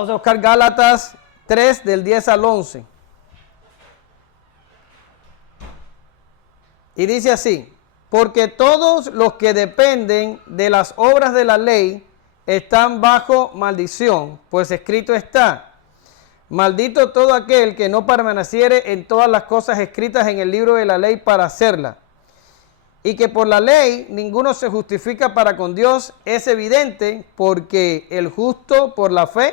Vamos a buscar Gálatas 3 del 10 al 11. Y dice así: porque todos los que dependen de las obras de la ley están bajo maldición, pues escrito está: maldito todo aquel que no permaneciere en todas las cosas escritas en el libro de la ley para hacerla. Y que por la ley ninguno se justifica para con Dios es evidente, porque el justo por la fe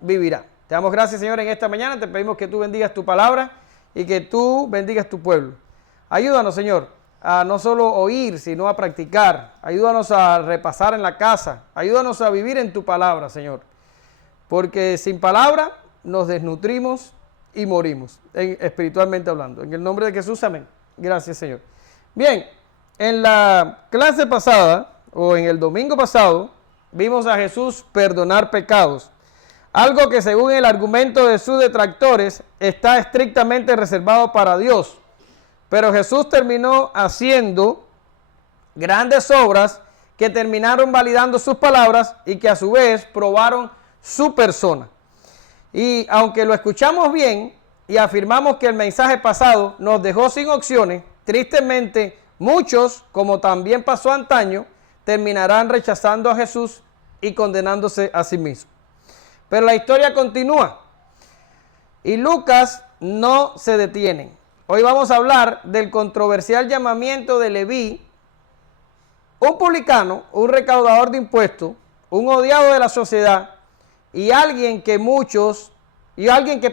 vivirá. Te damos gracias, Señor, en esta mañana. Te pedimos que tú bendigas tu palabra y que tú bendigas tu pueblo. Ayúdanos, Señor, a no solo oír, sino a practicar. Ayúdanos a repasar en la casa. Ayúdanos a vivir en tu palabra, Señor. Porque sin palabra nos desnutrimos y morimos, espiritualmente hablando. En el nombre de Jesús, amén. Gracias, Señor. Bien, en la clase pasada, o en el domingo pasado, vimos a Jesús perdonar pecados. Algo que según el argumento de sus detractores está estrictamente reservado para Dios. Pero Jesús terminó haciendo grandes obras que terminaron validando sus palabras y que a su vez probaron su persona. Y aunque lo escuchamos bien y afirmamos que el mensaje pasado nos dejó sin opciones, tristemente muchos, como también pasó antaño, terminarán rechazando a Jesús y condenándose a sí mismos. Pero la historia continúa y Lucas no se detiene. Hoy vamos a hablar del controversial llamamiento de Leví, un publicano, un recaudador de impuestos, un odiado de la sociedad y alguien que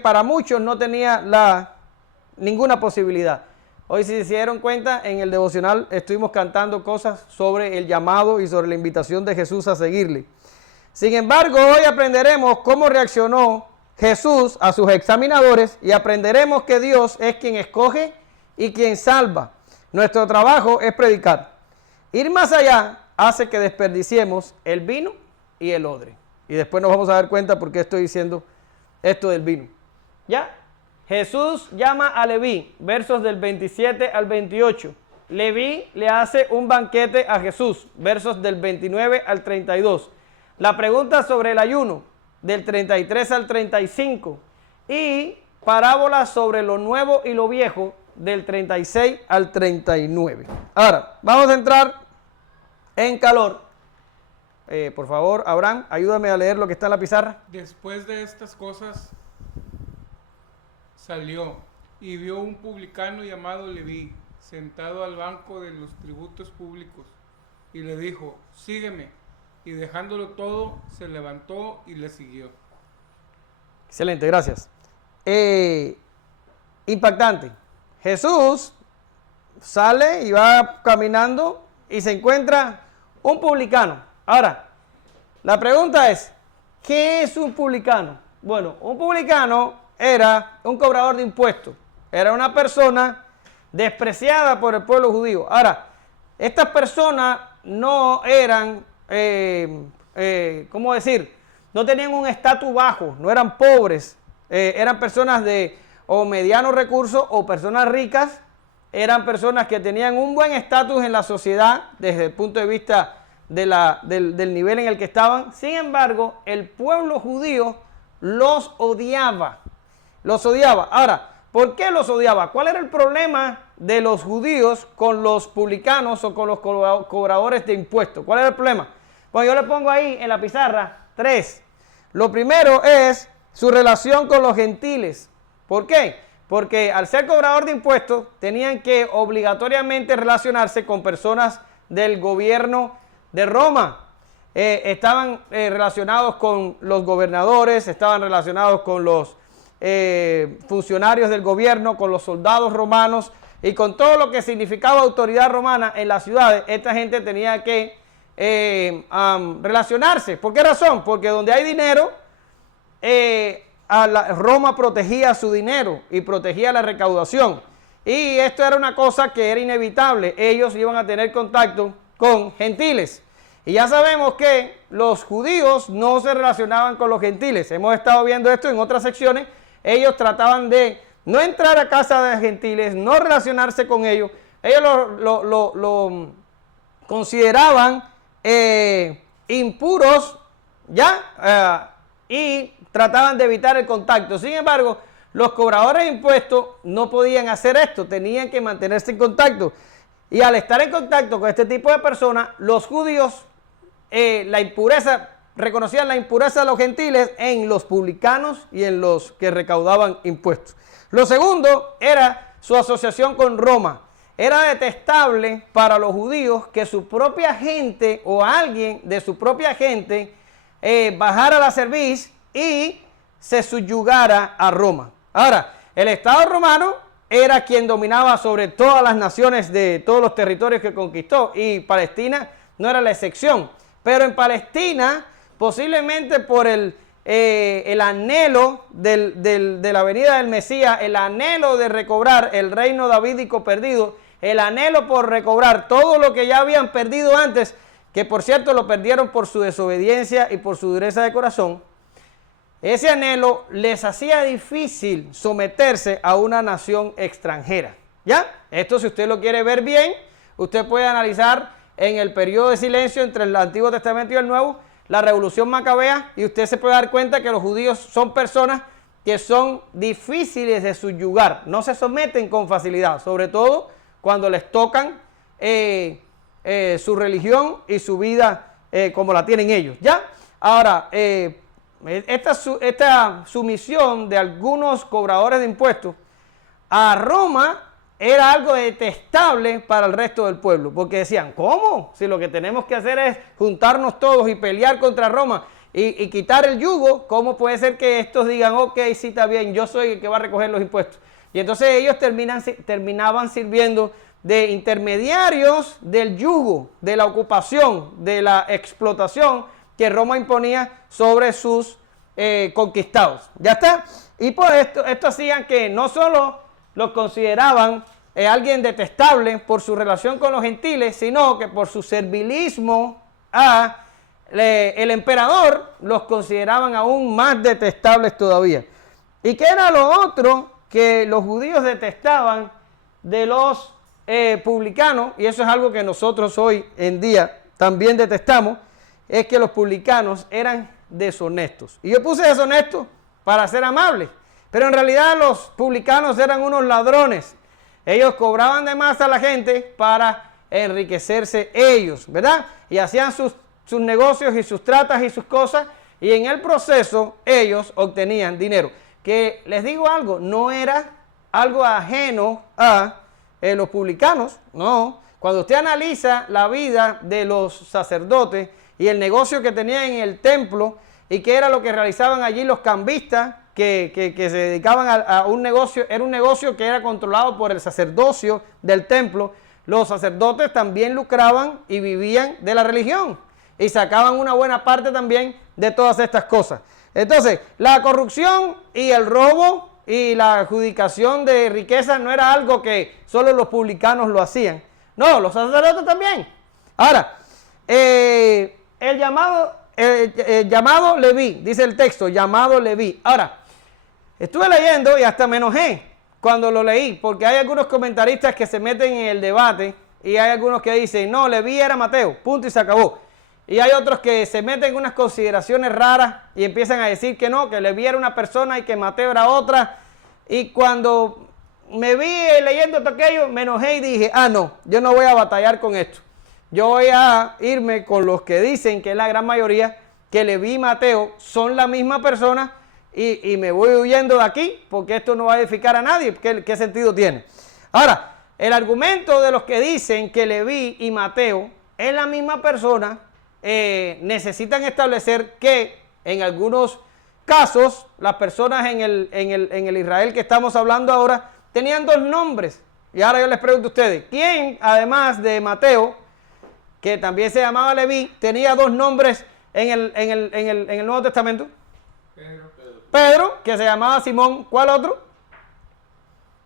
para muchos no tenía ninguna posibilidad. Hoy, si se dieron cuenta, en el devocional estuvimos cantando cosas sobre el llamado y sobre la invitación de Jesús a seguirle. Sin embargo, hoy aprenderemos cómo reaccionó Jesús a sus examinadores y aprenderemos que Dios es quien escoge y quien salva. Nuestro trabajo es predicar. Ir más allá hace que desperdiciemos el vino y el odre. Y después nos vamos a dar cuenta por qué estoy diciendo esto del vino. ¿Ya? Jesús llama a Leví, versos del 27 al 28. Leví le hace un banquete a Jesús, versos del 29 al 32. La pregunta sobre el ayuno, del 33 al 35. Y parábolas sobre lo nuevo y lo viejo, del 36 al 39. Ahora, vamos a entrar en calor. Por favor, Abraham, ayúdame a leer lo que está en la pizarra. Después de estas cosas, salió y vio un publicano llamado Leví, sentado al banco de los tributos públicos, y le dijo: sígueme. Y dejándolo todo, se levantó y le siguió. Excelente, gracias. Impactante. Jesús sale y va caminando y se encuentra un publicano. Ahora, la pregunta es, ¿qué es un publicano? Bueno, un publicano era un cobrador de impuestos. Era una persona despreciada por el pueblo judío. Ahora, estas personas no eran, ¿cómo decir? No tenían un estatus bajo, no eran pobres. Eran personas de o medianos recursos o personas ricas. Eran personas que tenían un buen estatus en la sociedad desde el punto de vista del nivel en el que estaban. Sin embargo, el pueblo judío los odiaba. Los odiaba. Ahora, ¿por qué los odiaba? ¿Cuál era el problema de los judíos con los publicanos o con los cobradores de impuestos? ¿Cuál era el problema? Pues yo le pongo ahí en la pizarra 3. Lo primero es su relación con los gentiles. ¿Por qué? Porque al ser cobrador de impuestos tenían que obligatoriamente relacionarse con personas del gobierno de Roma. Estaban relacionados con los gobernadores, estaban relacionados con los funcionarios del gobierno, con los soldados romanos y con todo lo que significaba autoridad romana en las ciudades. Esta gente tenía que relacionarse. ¿Por qué razón? Porque donde hay dinero, Roma protegía su dinero y protegía la recaudación. Y esto era una cosa que era inevitable. Ellos iban a tener contacto con gentiles. Y ya sabemos que los judíos no se relacionaban con los gentiles. Hemos estado viendo esto en otras secciones. Ellos trataban de no entrar a casa de gentiles, no relacionarse con ellos. Ellos lo consideraban impuros, ¿ya? Y trataban de evitar el contacto. Sin embargo, los cobradores de impuestos no podían hacer esto, tenían que mantenerse en contacto. Y al estar en contacto con este tipo de personas, los judíos reconocían la impureza de los gentiles en los publicanos y en los que recaudaban impuestos. Lo segundo era su asociación con Roma. Era detestable para los judíos que su propia gente o alguien de su propia gente bajara a la cerviz y se subyugara a Roma. Ahora, el Estado romano era quien dominaba sobre todas las naciones de todos los territorios que conquistó, y Palestina no era la excepción. Pero en Palestina, posiblemente por el anhelo de la venida del Mesías, el anhelo de recobrar el reino davídico perdido, el anhelo por recobrar todo lo que ya habían perdido antes, que por cierto lo perdieron por su desobediencia y por su dureza de corazón, ese anhelo les hacía difícil someterse a una nación extranjera. ¿Ya? Esto, si usted lo quiere ver bien, usted puede analizar en el periodo de silencio entre el Antiguo Testamento y el Nuevo, la Revolución Macabea, y usted se puede dar cuenta que los judíos son personas que son difíciles de subyugar, no se someten con facilidad, sobre todo cuando les tocan su religión y su vida como la tienen ellos. ¿Ya? Ahora, esta sumisión de algunos cobradores de impuestos a Roma era algo detestable para el resto del pueblo, porque decían, ¿cómo? Si lo que tenemos que hacer es juntarnos todos y pelear contra Roma y quitar el yugo, ¿cómo puede ser que estos digan, ok, sí, está bien, yo soy el que va a recoger los impuestos? Y entonces ellos terminaban sirviendo de intermediarios del yugo, de la ocupación, de la explotación que Roma imponía sobre sus conquistados. ¿Ya está? Y por esto hacían que no solo los consideraban alguien detestable por su relación con los gentiles, sino que por su servilismo a el emperador los consideraban aún más detestables todavía. ¿Y qué era lo otro que los judíos detestaban de los publicanos? Y eso es algo que nosotros hoy en día también detestamos, es que los publicanos eran deshonestos. Y yo puse deshonestos para ser amable, pero en realidad los publicanos eran unos ladrones. Ellos cobraban de más a la gente para enriquecerse ellos, ¿verdad? Y hacían sus negocios y sus tratas y sus cosas, y en el proceso ellos obtenían dinero. Que les digo algo, no era algo ajeno a los publicanos, no. Cuando usted analiza la vida de los sacerdotes y el negocio que tenían en el templo y qué era lo que realizaban allí los cambistas que se dedicaban a un negocio, era un negocio que era controlado por el sacerdocio del templo. Los sacerdotes también lucraban y vivían de la religión y sacaban una buena parte también de todas estas cosas. Entonces, la corrupción y el robo y la adjudicación de riquezas no era algo que solo los publicanos lo hacían. No, los sacerdotes también. Ahora, el llamado Leví, dice el texto, llamado Leví. Ahora, estuve leyendo y hasta me enojé cuando lo leí, porque hay algunos comentaristas que se meten en el debate y hay algunos que dicen, no, Leví era Mateo, punto y se acabó. Y hay otros que se meten en unas consideraciones raras y empiezan a decir que no, que Leví era una persona y que Mateo era otra. Y cuando me vi leyendo todo aquello, me enojé y dije, no, yo no voy a batallar con esto. Yo voy a irme con los que dicen, que es la gran mayoría, que Leví y Mateo son la misma persona, y me voy huyendo de aquí porque esto no va a edificar a nadie. ¿Qué sentido tiene? Ahora, el argumento de los que dicen que Leví y Mateo es la misma persona, necesitan establecer que en algunos casos las personas en el Israel que estamos hablando ahora tenían dos nombres. Y ahora yo les pregunto a ustedes, ¿quién además de Mateo, que también se llamaba Leví, tenía dos nombres en el Nuevo Testamento? Pedro, que se llamaba Simón. ¿Cuál otro?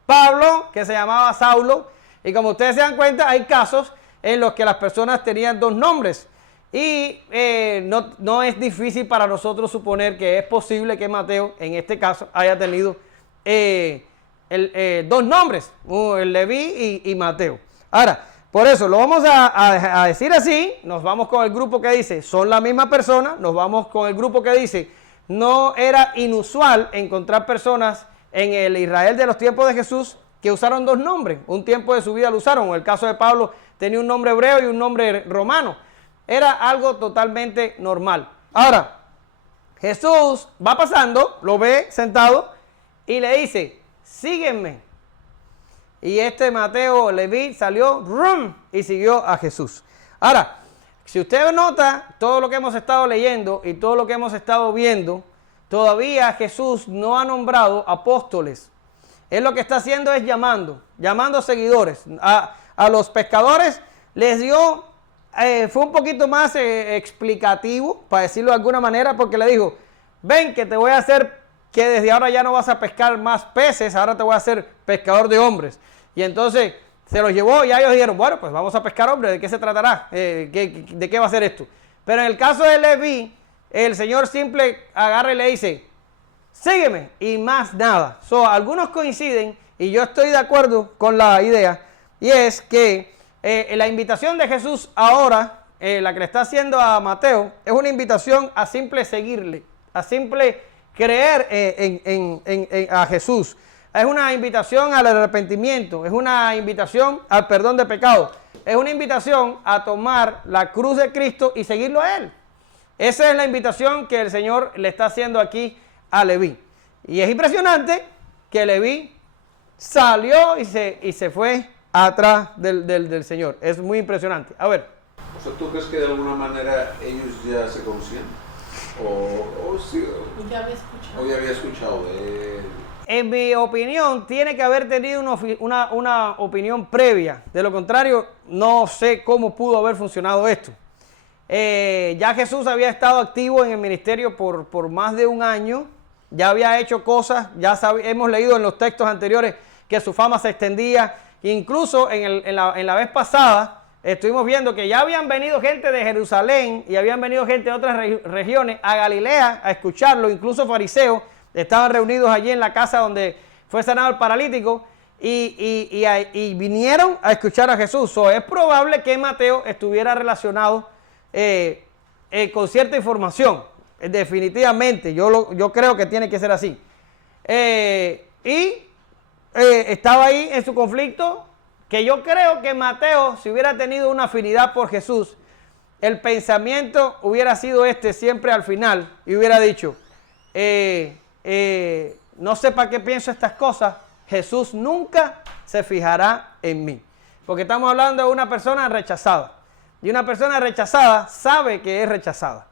Pablo, que se llamaba Saulo. Y como ustedes se dan cuenta, hay casos en los que las personas tenían dos nombres. Y no es difícil para nosotros suponer que es posible que Mateo, en este caso, haya tenido dos nombres, el Leví y Mateo. Ahora, por eso lo vamos a decir así, nos vamos con el grupo que dice, son la misma persona, nos vamos con el grupo que dice, no era inusual encontrar personas en el Israel de los tiempos de Jesús que usaron dos nombres. Un tiempo de su vida lo usaron. En el caso de Pablo tenía un nombre hebreo y un nombre romano. Era algo totalmente normal. Ahora, Jesús va pasando, lo ve sentado y le dice, sígueme. Y Mateo Leví salió ¡rum! Y siguió a Jesús. Ahora, si usted nota todo lo que hemos estado leyendo y todo lo que hemos estado viendo, todavía Jesús no ha nombrado apóstoles. Él lo que está haciendo es llamando seguidores. A los pescadores les dio, fue un poquito más explicativo, para decirlo de alguna manera, porque le dijo, ven que te voy a hacer que desde ahora ya no vas a pescar más peces, ahora te voy a hacer pescador de hombres. Y entonces se los llevó y ellos dijeron, bueno, pues vamos a pescar hombres, ¿de qué se tratará? ¿De qué va a ser esto? Pero en el caso de Leví, el Señor simple agarra y le dice, sígueme, y más nada. Algunos coinciden, y yo estoy de acuerdo con la idea, y es que la invitación de Jesús ahora, la que le está haciendo a Mateo, es una invitación a simple seguirle, a simple creer a Jesús. Es una invitación al arrepentimiento, es una invitación al perdón de pecados, es una invitación a tomar la cruz de Cristo y seguirlo a Él. Esa es la invitación que el Señor le está haciendo aquí a Leví. Y es impresionante que Leví salió y se fue atrás del Señor. Es muy impresionante. A ver. O sea, ¿tú crees que de alguna manera ellos ya se conocían? ¿O sí? ¿O ya había escuchado? ¿O ya había escuchado de él? En mi opinión, tiene que haber tenido una opinión previa. De lo contrario, no sé cómo pudo haber funcionado esto. Ya Jesús había estado activo en el ministerio por más de un año. Ya había hecho cosas. Hemos leído en los textos anteriores que su fama se extendía. Incluso en la vez pasada estuvimos viendo que ya habían venido gente de Jerusalén y habían venido gente de otras regiones a Galilea a escucharlo. Incluso fariseos estaban reunidos allí en la casa donde fue sanado el paralítico y vinieron a escuchar a Jesús. Es probable que Mateo estuviera relacionado con cierta información. Definitivamente, yo creo que tiene que ser así. Estaba ahí en su conflicto, que yo creo que Mateo, si hubiera tenido una afinidad por Jesús, el pensamiento hubiera sido siempre al final, y hubiera dicho, no sé para qué pienso estas cosas, Jesús nunca se fijará en mí. Porque estamos hablando de una persona rechazada. Y una persona rechazada sabe que es rechazada.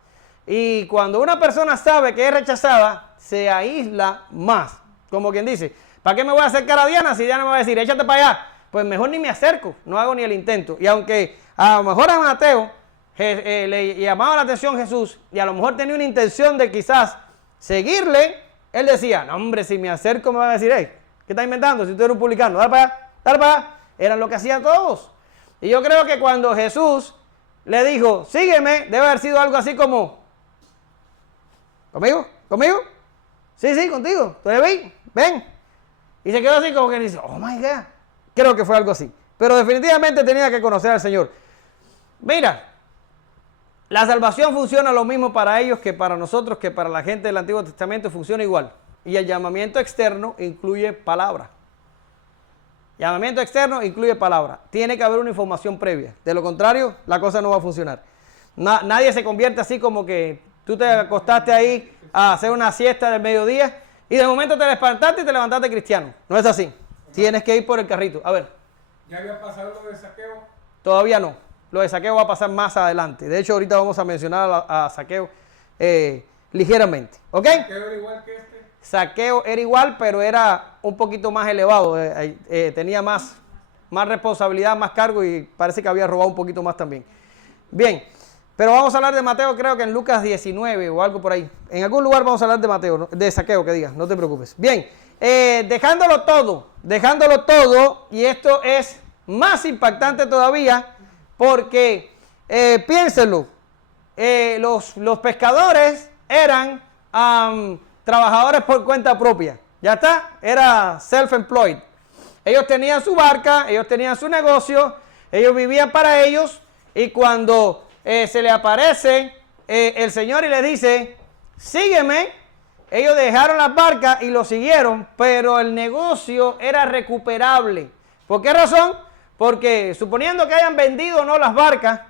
Y cuando una persona sabe que es rechazada, se aísla más. Como quien dice, ¿para qué me voy a acercar a Diana si Diana me va a decir, échate para allá? Pues mejor ni me acerco, no hago ni el intento. Y aunque a lo mejor a Mateo le llamaba la atención Jesús, y a lo mejor tenía una intención de quizás seguirle, él decía, no hombre, si me acerco me van a decir, hey, ¿qué estás inventando? Si tú eres un publicano, dale para allá, dale para allá. Era lo que hacían todos. Y yo creo que cuando Jesús le dijo, sígueme, debe haber sido algo así como, ¿conmigo? ¿Conmigo? Sí, contigo. ¿Tú eres ven. Y se quedó así como que dice, oh my God. Creo que fue algo así. Pero definitivamente tenía que conocer al Señor. Mira, la salvación funciona lo mismo para ellos que para nosotros, que para la gente del Antiguo Testamento, funciona igual. Y el llamamiento externo incluye palabra. Llamamiento externo incluye palabra. Tiene que haber una información previa. De lo contrario, la cosa no va a funcionar. Nadie se convierte así como que tú te acostaste ahí a hacer una siesta del mediodía y de momento te levantaste y te levantaste cristiano. No es así. Tienes que ir por el carrito. A ver. ¿Ya había pasado lo de Saqueo? Todavía no. Lo de Saqueo va a pasar más adelante. De hecho, ahorita vamos a mencionar a Saqueo ligeramente. ¿Ok? ¿Saqueo era igual que este? Saqueo era igual, pero era un poquito más elevado. Tenía más responsabilidad, más cargo y parece que había robado un poquito más también. Bien, pero vamos a hablar de Mateo, creo que en Lucas 19 o algo por ahahí. En algún lugar vamos a hablar de Mateo, de Saqueo, que digas, no te preocupes. Bien, dejándolo todo, y esto es más impactante todavía, porque piénsenlo, los pescadores eran trabajadores por cuenta propia. Ya está, era self-employed. Ellos tenían su barca, ellos tenían su negocio, ellos vivían para ellos, y cuando se le aparece el Señor y le dice, sígueme, ellos dejaron las barcas y lo siguieron, pero el negocio era recuperable. ¿Por qué razón? Porque suponiendo que hayan vendido o no las barcas,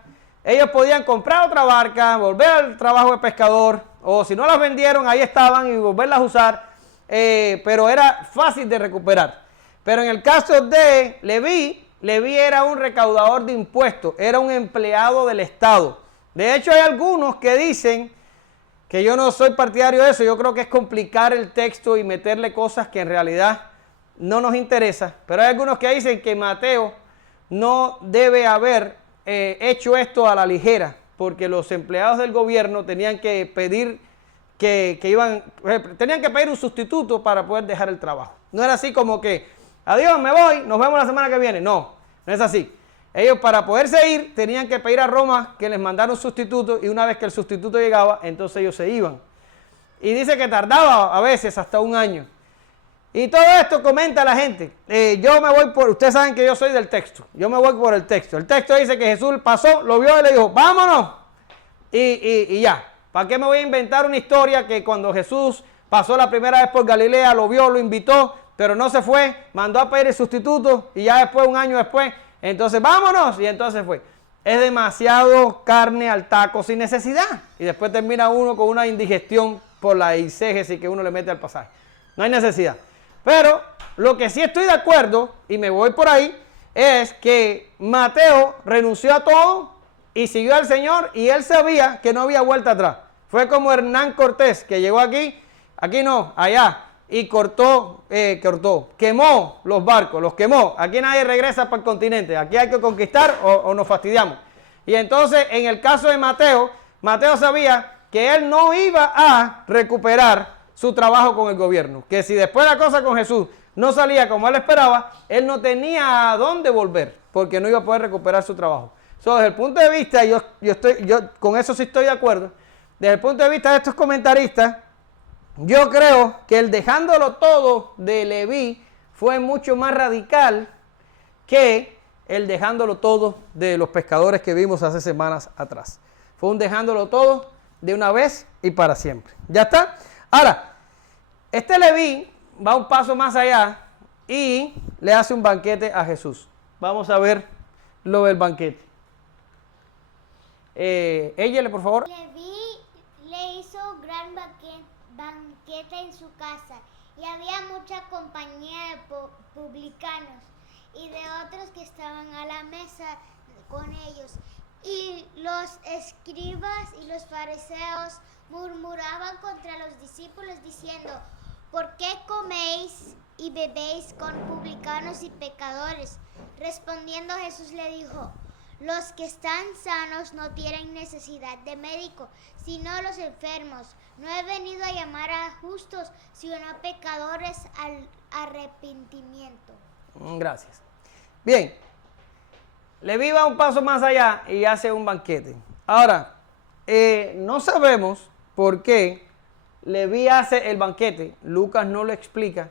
ellos podían comprar otra barca, volver al trabajo de pescador, o si no las vendieron, ahí estaban y volverlas a usar, pero era fácil de recuperar. Pero en el caso de Leví era un recaudador de impuestos, era un empleado del Estado. De hecho, hay algunos que dicen, que yo no soy partidario de eso, yo creo que es complicar el texto y meterle cosas que en realidad no nos interesa, pero hay algunos que dicen que Mateo no debe haber hecho esto a la ligera, porque los empleados del gobierno tenían que pedir tenían que pedir un sustituto para poder dejar el trabajo. No era así como que, adiós, me voy, nos vemos la semana que viene. No, no es así. Ellos para poderse ir tenían que pedir a Roma que les mandara un sustituto y una vez que el sustituto llegaba, entonces ellos se iban. Y dice que tardaba a veces hasta un año. Y todo esto comenta la gente. Yo me voy por, ustedes saben que yo soy del texto, yo me voy por el texto. El texto dice que Jesús pasó, lo vio y le dijo, vámonos. Y ya, ¿para qué me voy a inventar una historia que cuando Jesús pasó la primera vez por Galilea, lo vio, lo invitó, pero no se fue, mandó a pedir el sustituto y ya después, un año después, entonces vámonos, y entonces fue. Es demasiado carne al taco sin necesidad. Y después termina uno con una indigestión por la eisegesis que uno le mete al pasaje. No hay necesidad. Pero lo que sí estoy de acuerdo, y me voy por ahí, es que Mateo renunció a todo y siguió al Señor, y él sabía que no había vuelta atrás. Fue como Hernán Cortés, que llegó aquí no, allá, y quemó los barcos, los quemó. Aquí nadie regresa para el continente, aquí hay que conquistar o nos fastidiamos. Y entonces, en el caso de Mateo, Mateo sabía que él no iba a recuperar su trabajo con el gobierno, que si después la cosa con Jesús no salía como él esperaba, él no tenía a dónde volver, porque no iba a poder recuperar su trabajo. Desde el punto de vista, yo con eso sí estoy de acuerdo, desde el punto de vista de estos comentaristas, yo creo que el dejándolo todo de Leví fue mucho más radical que el dejándolo todo de los pescadores que vimos hace semanas atrás. Fue un dejándolo todo de una vez y para siempre. ¿Ya está? Ahora, este Leví va un paso más allá y le hace un banquete a Jesús. Vamos a ver lo del banquete. Ella, por favor. Leví le hizo gran banquete en su casa y había mucha compañía de publicanos y de otros que estaban a la mesa con ellos. Y los escribas y los fariseos murmuraban contra los discípulos diciendo, ¿por qué coméis y bebéis con publicanos y pecadores? Respondiendo Jesús le dijo, los que están sanos no tienen necesidad de médico, sino los enfermos. No he venido a llamar a justos, sino a pecadores al arrepentimiento. Gracias. Bien, Leví va un paso más allá y hace un banquete. Ahora, no sabemos por qué Leví hace el banquete, Lucas no lo explica,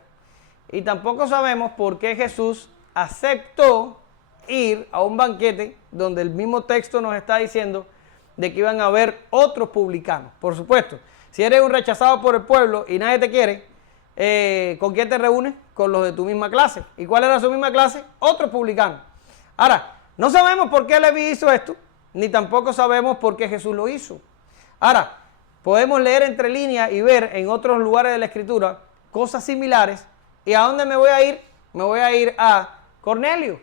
y tampoco sabemos por qué Jesús aceptó ir a un banquete donde el mismo texto nos está diciendo de que iban a haber otros publicanos. Por supuesto, si eres un rechazado por el pueblo y nadie te quiere, ¿con quién te reúnes? Con los de tu misma clase. ¿Y cuál era su misma clase? Otros publicanos. Ahora, no sabemos por qué Leví hizo esto, ni tampoco sabemos por qué Jesús lo hizo. Ahora, podemos leer entre líneas y ver en otros lugares de la Escritura cosas similares. ¿Y a dónde me voy a ir? Me voy a ir a Cornelio.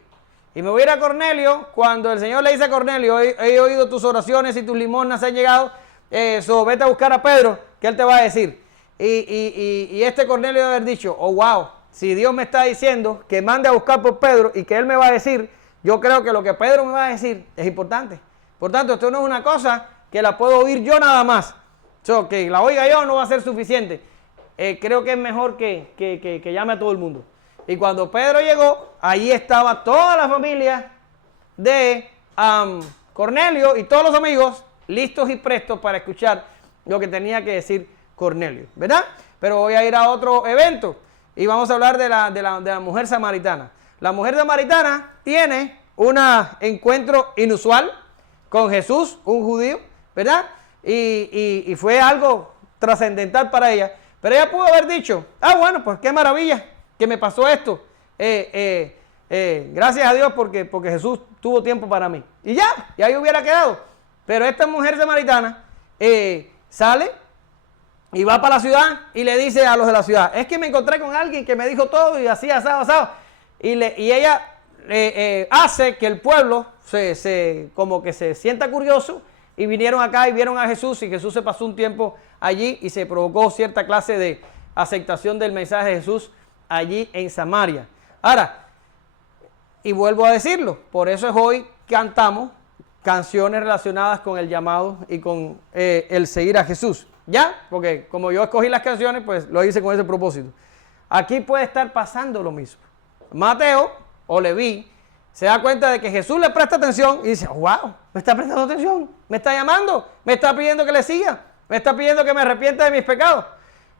Y me voy a ir a Cornelio cuando el Señor le dice a Cornelio, he oído tus oraciones y tus limosnas han llegado, vete a buscar a Pedro, que él te va a decir. Y este Cornelio debe haber dicho, oh wow, si Dios me está diciendo que mande a buscar por Pedro y que él me va a decir, yo creo que lo que Pedro me va a decir es importante. Por tanto, esto no es una cosa que la puedo oír yo nada más. Que la oiga yo no va a ser suficiente. Creo que es mejor que llame a todo el mundo. Y cuando Pedro llegó, allí estaba toda la familia de Cornelio y todos los amigos listos y prestos para escuchar lo que tenía que decir Cornelio, ¿verdad? Pero voy a ir a otro evento y vamos a hablar de la mujer samaritana. La mujer samaritana tiene un encuentro inusual con Jesús, un judío, ¿verdad? Y fue algo trascendental para ella, Pero ella pudo haber dicho, ah, bueno, pues qué maravilla que me pasó esto. Gracias a Dios porque Jesús tuvo tiempo para mí. Y ya ahí hubiera quedado. Pero esta mujer samaritana sale y va para la ciudad y le dice a los de la ciudad, es que me encontré con alguien que me dijo todo y así, asado. Y ella hace que el pueblo como que se sienta curioso y vinieron acá y vieron a Jesús, y Jesús se pasó un tiempo allí y se provocó cierta clase de aceptación del mensaje de Jesús allí en Samaria. Ahora, y vuelvo a decirlo, por eso es hoy cantamos canciones relacionadas con el llamado y con el seguir a Jesús. ¿Ya? Porque como yo escogí las canciones, pues lo hice con ese propósito. Aquí puede estar pasando lo mismo. Mateo o Leví se da cuenta de que Jesús le presta atención y dice, wow, me está prestando atención, me está llamando, me está pidiendo que le siga, me está pidiendo que me arrepienta de mis pecados.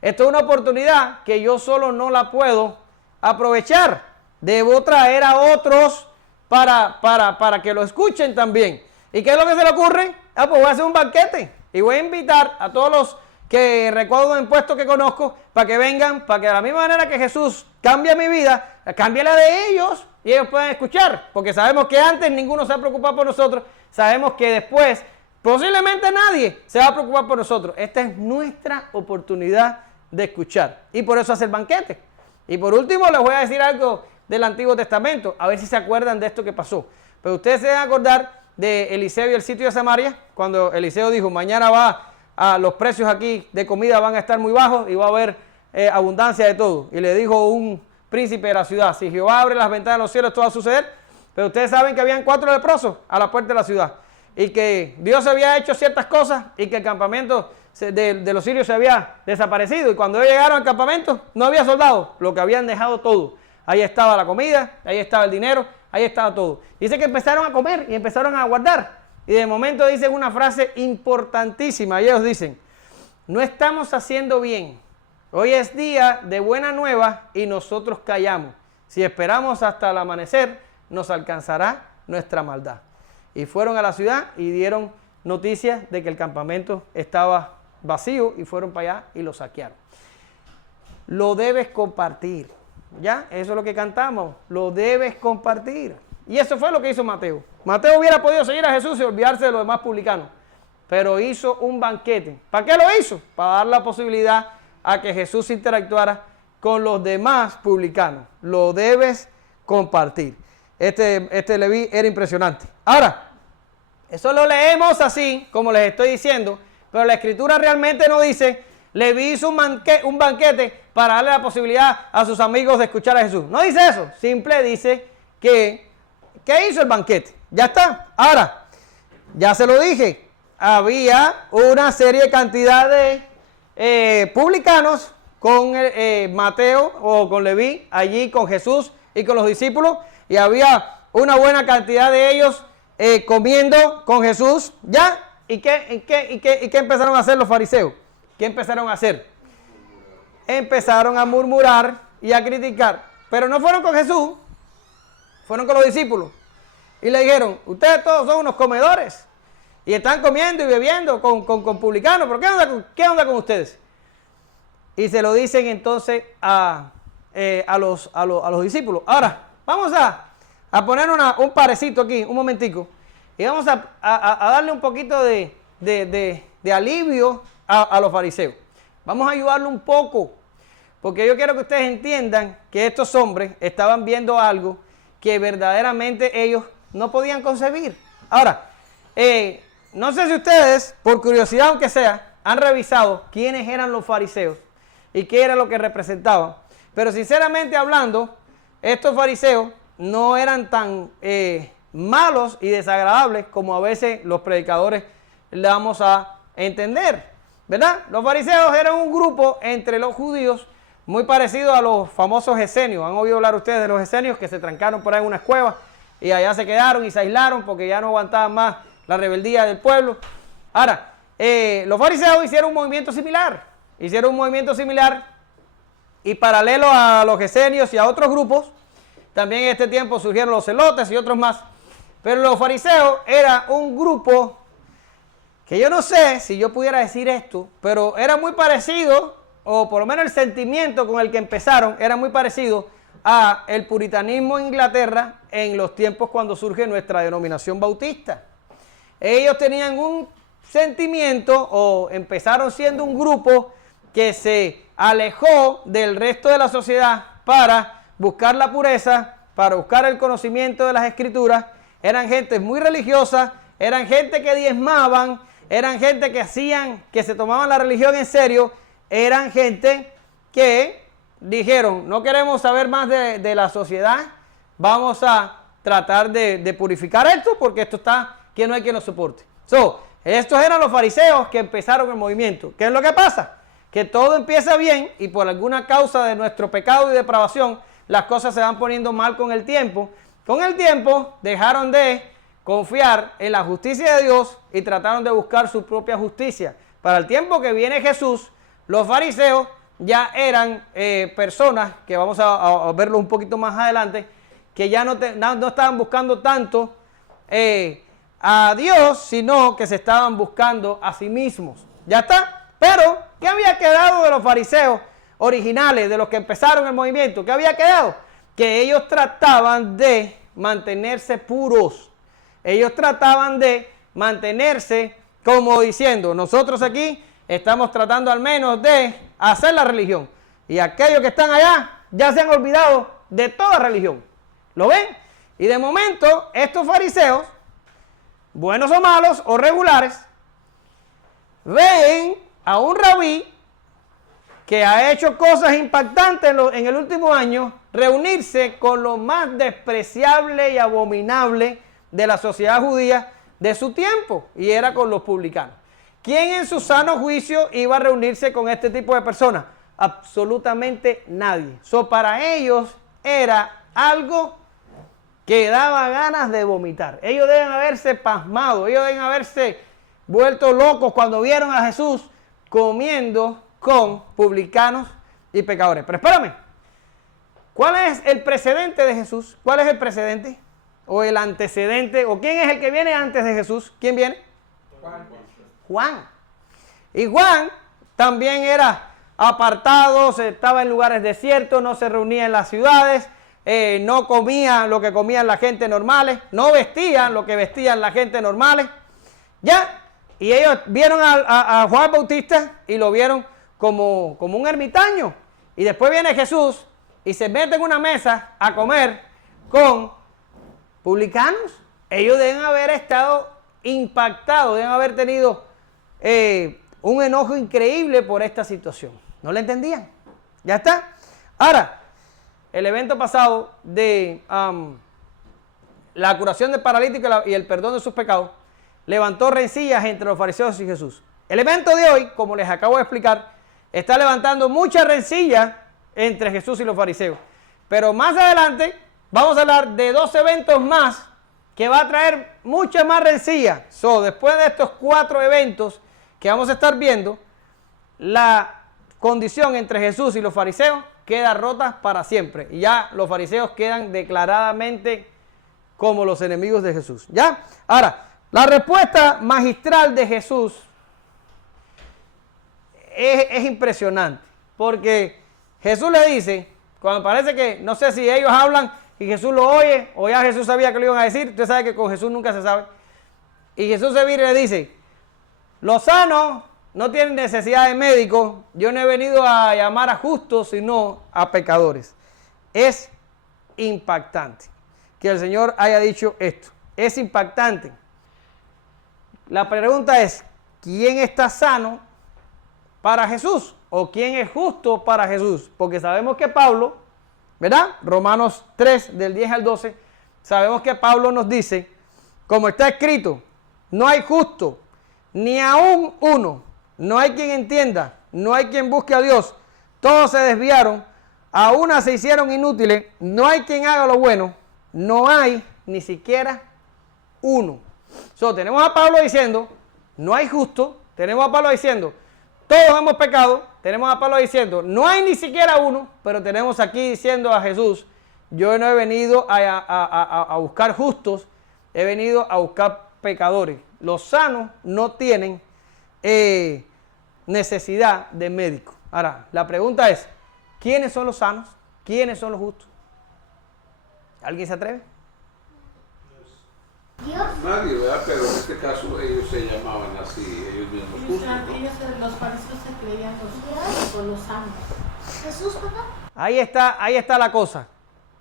Esto es una oportunidad que yo solo no la puedo aprovechar. Debo traer a otros para que lo escuchen también. ¿Y qué es lo que se le ocurre? Pues voy a hacer un banquete y voy a invitar a todos los que recaudo impuestos que conozco para que vengan, para que de la misma manera que Jesús cambia mi vida, cambie la de ellos y ellos puedan escuchar. Porque sabemos que antes ninguno se ha preocupado por nosotros, sabemos que después posiblemente nadie se va a preocupar por nosotros. Esta es nuestra oportunidad de escuchar y por eso hace el banquete. Y por último les voy a decir algo del Antiguo Testamento, a ver si se acuerdan de esto que pasó. Pero ustedes se deben acordar de Eliseo y el sitio de Samaria, cuando Eliseo dijo, mañana los precios aquí de comida van a estar muy bajos y va a haber abundancia de todo. Y le dijo un príncipe de la ciudad, si Jehová abre las ventanas de los cielos, esto va a suceder. Pero ustedes saben que habían 4 leprosos a la puerta de la ciudad y que Dios había hecho ciertas cosas y que el campamento de los sirios se había desaparecido. Y cuando ellos llegaron al campamento no había soldados, lo que habían dejado todo. Ahí estaba la comida, ahí estaba el dinero, ahí estaba todo. Dice que empezaron a comer y empezaron a guardar. Y de momento dicen una frase importantísima. Y ellos dicen, no estamos haciendo bien. Hoy es día de buena nueva y nosotros callamos. Si esperamos hasta el amanecer, nos alcanzará nuestra maldad. Y fueron a la ciudad y dieron noticias de que el campamento estaba vacío y fueron para allá y lo saquearon. Lo debes compartir. ¿Ya? Eso es lo que cantamos. Lo debes compartir. Y eso fue lo que hizo Mateo. Mateo hubiera podido seguir a Jesús y olvidarse de los demás publicanos. Pero hizo un banquete. ¿Para qué lo hizo? Para dar la posibilidad a que Jesús interactuara con los demás publicanos. Lo debes compartir. Este Leví era impresionante. Ahora, eso lo leemos así, como les estoy diciendo, pero la Escritura realmente no dice, Leví hizo un banquete para darle la posibilidad a sus amigos de escuchar a Jesús. No dice eso, simple dice que hizo el banquete. Ya está. Ahora, ya se lo dije, había una serie de cantidad de publicanos con Mateo o con Leví, allí con Jesús y con los discípulos, y había una buena cantidad de ellos comiendo con Jesús. ¿Ya? ¿Y qué empezaron a hacer los fariseos? ¿Qué empezaron a hacer? Empezaron a murmurar y a criticar. Pero no fueron con Jesús, fueron con los discípulos. Y le dijeron, ustedes todos son unos comedores. Y están comiendo y bebiendo con publicanos. ¿Pero qué onda con ustedes? Y se lo dicen entonces a los discípulos. Ahora, vamos a poner un parecito aquí, un momentico. Y vamos a darle un poquito de alivio a los fariseos. Vamos a ayudarlo un poco, porque yo quiero que ustedes entiendan que estos hombres estaban viendo algo que verdaderamente ellos no podían concebir. Ahora, no sé si ustedes, por curiosidad aunque sea, han revisado quiénes eran los fariseos y qué era lo que representaban. Pero sinceramente hablando, estos fariseos no eran tan malos y desagradables como a veces los predicadores le damos a entender. ¿Verdad? Los fariseos eran un grupo entre los judíos muy parecido a los famosos esenios. ¿Han oído hablar ustedes de los esenios que se trancaron por ahí en unas cuevas y allá se quedaron y se aislaron porque ya no aguantaban más la rebeldía del pueblo? Ahora, los fariseos hicieron un movimiento similar. Y paralelo a los esenios y a otros grupos, también en este tiempo surgieron los celotes y otros más. Pero los fariseos era un grupo que yo no sé si yo pudiera decir esto, pero era muy parecido o por lo menos el sentimiento con el que empezaron, era muy parecido a el puritanismo en Inglaterra en los tiempos cuando surge nuestra denominación bautista. Ellos tenían un sentimiento o empezaron siendo un grupo que se alejó del resto de la sociedad para buscar la pureza, para buscar el conocimiento de las escrituras. Eran gente muy religiosa, eran gente que diezmaban, eran gente que se tomaban la religión en serio, eran gente que dijeron, no queremos saber más de la sociedad, vamos a tratar de purificar esto porque esto está que no hay quien lo soporte. Estos eran los fariseos que empezaron el movimiento. ¿Qué es lo que pasa? Que todo empieza bien y por alguna causa de nuestro pecado y depravación, las cosas se van poniendo mal con el tiempo. Con el tiempo dejaron de confiar en la justicia de Dios y trataron de buscar su propia justicia. Para el tiempo que viene Jesús, los fariseos ya eran personas, que vamos a verlo un poquito más adelante, que ya no estaban buscando tanto a Dios, sino que se estaban buscando a sí mismos. ¿Ya está? Pero, ¿qué había quedado de los fariseos originales, de los que empezaron el movimiento? ¿Qué había quedado? Que ellos trataban de mantenerse puros. Ellos trataban de mantenerse como diciendo, nosotros aquí estamos tratando al menos de hacer la religión. Y aquellos que están allá ya se han olvidado de toda religión. ¿Lo ven? Y de momento, estos fariseos, buenos o malos o regulares, ven a un rabí que ha hecho cosas impactantes en el último año, reunirse con lo más despreciable y abominable de la sociedad judía de su tiempo, y era con los publicanos. ¿Quién en su sano juicio iba a reunirse con este tipo de personas? Absolutamente nadie. Para ellos era algo que daba ganas de vomitar. Ellos deben haberse pasmado, ellos deben haberse vuelto locos cuando vieron a Jesús comiendo con publicanos y pecadores. Pero espérame, ¿cuál es el precedente de Jesús? ¿Cuál es el precedente? ¿O el antecedente? ¿O quién es el que viene antes de Jesús? ¿Quién viene? Juan. Y Juan también era apartado, estaba en lugares desiertos, no se reunía en las ciudades, no comía lo que comían la gente normales, no vestían lo que vestían la gente normales. ¿Ya? Y ellos vieron a Juan Bautista y lo vieron como un ermitaño. Y después viene Jesús y se mete en una mesa a comer con publicanos. Ellos deben haber estado impactados, deben haber tenido un enojo increíble por esta situación. ¿No le entendían? ¿Ya está? Ahora, el evento pasado de la curación del paralítico y el perdón de sus pecados levantó rencillas entre los fariseos y Jesús. El evento de hoy, como les acabo de explicar, está levantando muchas rencillas entre Jesús y los fariseos. Pero más adelante vamos a hablar de dos eventos más que va a traer muchas más rencillas. Después de estos 4 eventos que vamos a estar viendo, la condición entre Jesús y los fariseos queda rota para siempre. Y ya los fariseos quedan declaradamente como los enemigos de Jesús. ¿Ya? Ahora, la respuesta magistral de Jesús es impresionante. Porque Jesús le dice, cuando parece que, no sé si ellos hablan y Jesús lo oye, o ya Jesús sabía que lo iban a decir. Usted sabe que con Jesús nunca se sabe. Y Jesús se vira y le dice, los sanos no tienen necesidad de médico. Yo no he venido a llamar a justos, sino a pecadores. Es impactante que el Señor haya dicho esto. Es impactante. La pregunta es, ¿quién está sano para Jesús? ¿O quién es justo para Jesús? Porque sabemos que Pablo, ¿verdad? Romanos 3, del 10 al 12, sabemos que Pablo nos dice, como está escrito, no hay justo, ni aún uno, no hay quien entienda, no hay quien busque a Dios, todos se desviaron, a una se hicieron inútiles, no hay quien haga lo bueno, no hay ni siquiera uno. Tenemos a Pablo diciendo, no hay justo, tenemos a Pablo diciendo, todos hemos pecado, tenemos a Pablo diciendo, no hay ni siquiera uno, pero tenemos aquí diciendo a Jesús, yo no he venido a buscar justos, he venido a buscar pecadores. Los sanos no tienen necesidad de médico. Ahora, la pregunta es, ¿quiénes son los sanos? ¿Quiénes son los justos? ¿Alguien se atreve? Dios. Nadie, ¿verdad? Pero en este caso ellos se llamaban así, ellos mismos justos, ¿no? Ellos, los fariseos se creían los santos. Jesús, papá. Ahí está la cosa.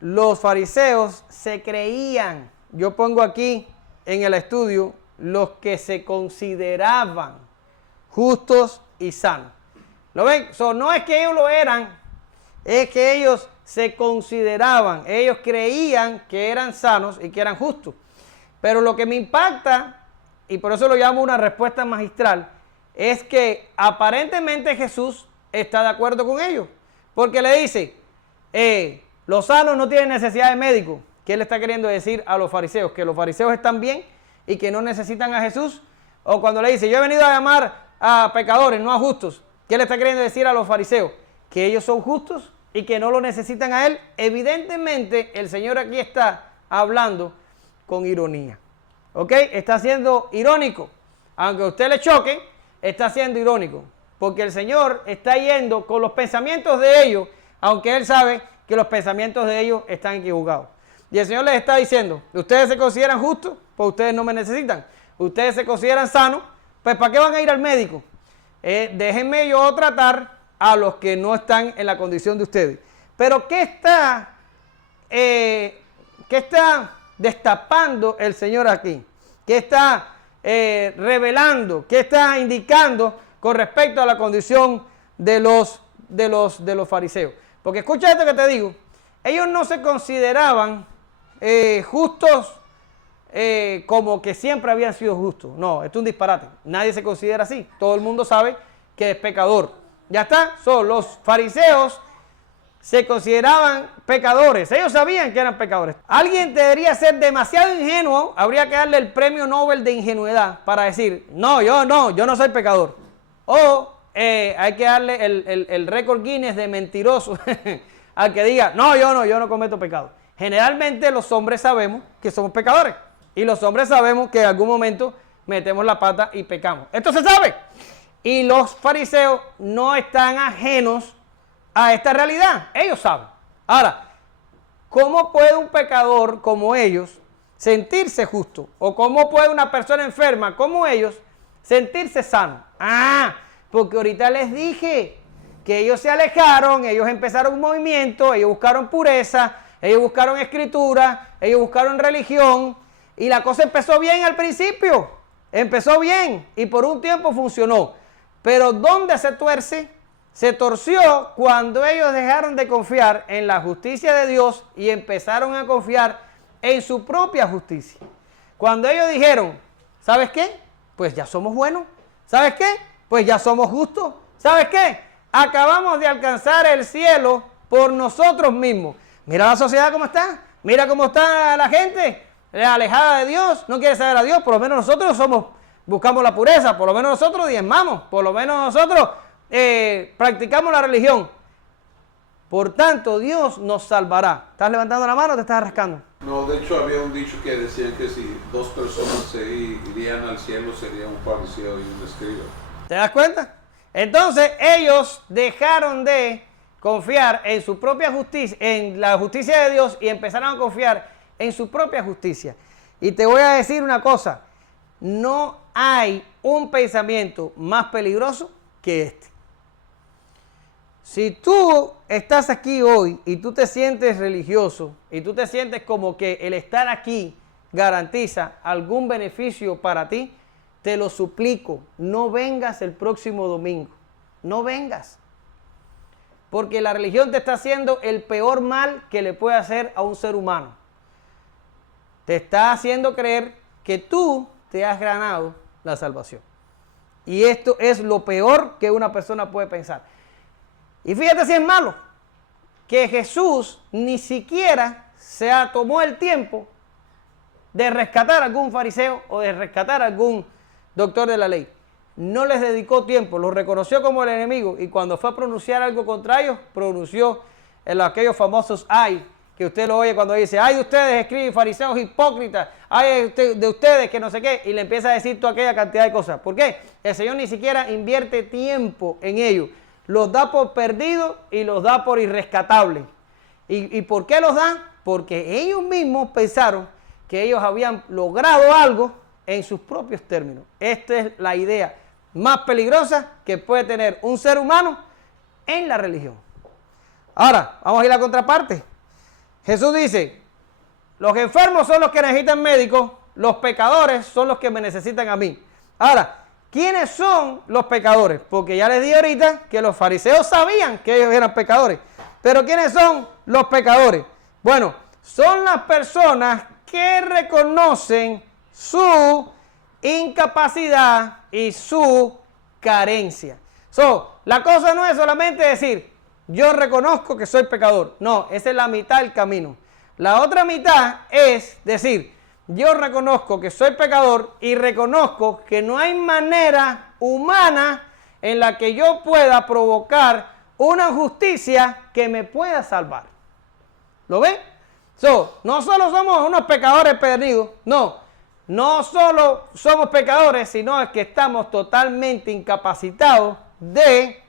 Los fariseos se creían, yo pongo aquí en el estudio, los que se consideraban justos y sanos. ¿Lo ven? No es que ellos lo eran, es que ellos se consideraban, ellos creían que eran sanos y que eran justos. Pero lo que me impacta, y por eso lo llamo una respuesta magistral, es que aparentemente Jesús está de acuerdo con ellos. Porque le dice, los sanos no tienen necesidad de médico. ¿Qué le está queriendo decir a los fariseos? ¿Que los fariseos están bien y que no necesitan a Jesús? O cuando le dice, yo he venido a llamar a pecadores, no a justos. ¿Qué le está queriendo decir a los fariseos? Que ellos son justos y que no lo necesitan a él. Evidentemente, el Señor aquí está hablando con ironía. ¿Ok? Está siendo irónico. Aunque a usted le choque, está siendo irónico. Porque el Señor está yendo con los pensamientos de ellos, aunque Él sabe que los pensamientos de ellos están equivocados. Y el Señor les está diciendo, ustedes se consideran justos, pues ustedes no me necesitan. Ustedes se consideran sanos, pues ¿para qué van a ir al médico? Déjenme yo tratar a los que no están en la condición de ustedes. Pero ¿qué está destapando el Señor aquí? ¿Qué está revelando? ¿Qué está indicando con respecto a la condición de los fariseos? Porque escucha esto que te digo. Ellos no se consideraban justos como que siempre habían sido justos. No, esto es un disparate. Nadie se considera así. Todo el mundo sabe que es pecador. Ya está. Los fariseos se consideraban pecadores. Ellos sabían que eran pecadores. Alguien debería ser demasiado ingenuo. Habría que darle el premio Nobel de ingenuidad para decir, yo no soy pecador. O hay que darle el récord Guinness de mentiroso al que diga, yo no cometo pecado. Generalmente los hombres sabemos que somos pecadores. Y los hombres sabemos que en algún momento metemos la pata y pecamos. Esto se sabe. Y los fariseos no están ajenos a esta realidad. Ellos saben. Ahora, ¿cómo puede un pecador como ellos sentirse justo? ¿O cómo puede una persona enferma como ellos sentirse sano? Porque ahorita les dije que ellos se alejaron, ellos empezaron un movimiento, ellos buscaron pureza, ellos buscaron escritura, ellos buscaron religión, y la cosa empezó bien al principio, empezó bien, y por un tiempo funcionó. Pero ¿dónde se tuerce? Se torció cuando ellos dejaron de confiar en la justicia de Dios y empezaron a confiar en su propia justicia. Cuando ellos dijeron, ¿sabes qué? Pues ya somos buenos. ¿Sabes qué? Pues ya somos justos. ¿Sabes qué? Acabamos de alcanzar el cielo por nosotros mismos. Mira la sociedad cómo está. Mira cómo está la gente alejada de Dios. No quiere saber a Dios. Por lo menos nosotros buscamos la pureza. Por lo menos nosotros diezmamos. Por lo menos nosotros practicamos la religión. Por tanto, Dios nos salvará. ¿Estás levantando la mano o te estás rascando? No, de hecho había un dicho que decían que si dos personas se irían al cielo sería un fariseo y un escriba. ¿Te das cuenta? Entonces ellos dejaron de confiar en su propia justicia, en la justicia de Dios, y empezaron a confiar en su propia justicia. Y te voy a decir una cosa, no hay un pensamiento más peligroso que este. Si tú estás aquí hoy y tú te sientes religioso y tú te sientes como que el estar aquí garantiza algún beneficio para ti, te lo suplico, no vengas el próximo domingo. No vengas. Porque la religión te está haciendo el peor mal que le puede hacer a un ser humano. Te está haciendo creer que tú te has ganado la salvación. Y esto es lo peor que una persona puede pensar. Y fíjate si es malo, que Jesús ni siquiera tomó el tiempo de rescatar a algún fariseo o de rescatar a algún doctor de la ley. No les dedicó tiempo, los reconoció como el enemigo, y cuando fue a pronunciar algo contra ellos, pronunció aquellos famosos ay, que usted lo oye cuando dice, ay de ustedes, escriben fariseos hipócritas, ay de ustedes que no sé qué, y le empieza a decir toda aquella cantidad de cosas. ¿Por qué? El Señor ni siquiera invierte tiempo en ello. los da por perdidos y los da por irrescatables. ¿Y por qué los dan? Porque ellos mismos pensaron que ellos habían logrado algo en sus propios términos. Esta es la idea más peligrosa que puede tener un ser humano en la religión. Ahora, vamos a ir a la contraparte. Jesús dice, los enfermos son los que necesitan médicos, los pecadores son los que me necesitan a mí. Ahora, ¿quiénes son los pecadores? Porque ya les dije ahorita que los fariseos sabían que ellos eran pecadores. Pero ¿quiénes son los pecadores? Bueno, son las personas que reconocen su incapacidad y su carencia. La cosa no es solamente decir, yo reconozco que soy pecador. No, esa es la mitad del camino. La otra mitad es decir, yo reconozco que soy pecador y reconozco que no hay manera humana en la que yo pueda provocar una justicia que me pueda salvar. ¿Lo ven? No solo somos unos pecadores perdidos, no solo somos pecadores, sino que estamos totalmente incapacitados de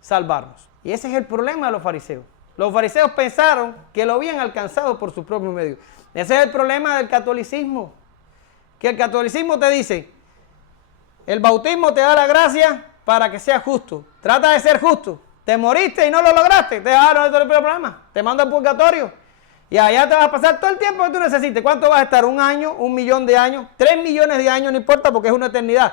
salvarnos. Y ese es el problema de los fariseos. Los fariseos pensaron que lo habían alcanzado por sus propios medios. Ese es el problema del catolicismo. Que el catolicismo te dice, el bautismo te da la gracia para que seas justo. Trata de ser justo. Te moriste y no lo lograste. No hay problema. Te manda al purgatorio. Y allá te vas a pasar todo el tiempo que tú necesites. ¿Cuánto vas a estar? ¿1 año? ¿1 millón de años? 3 millones de años, no importa porque es una eternidad.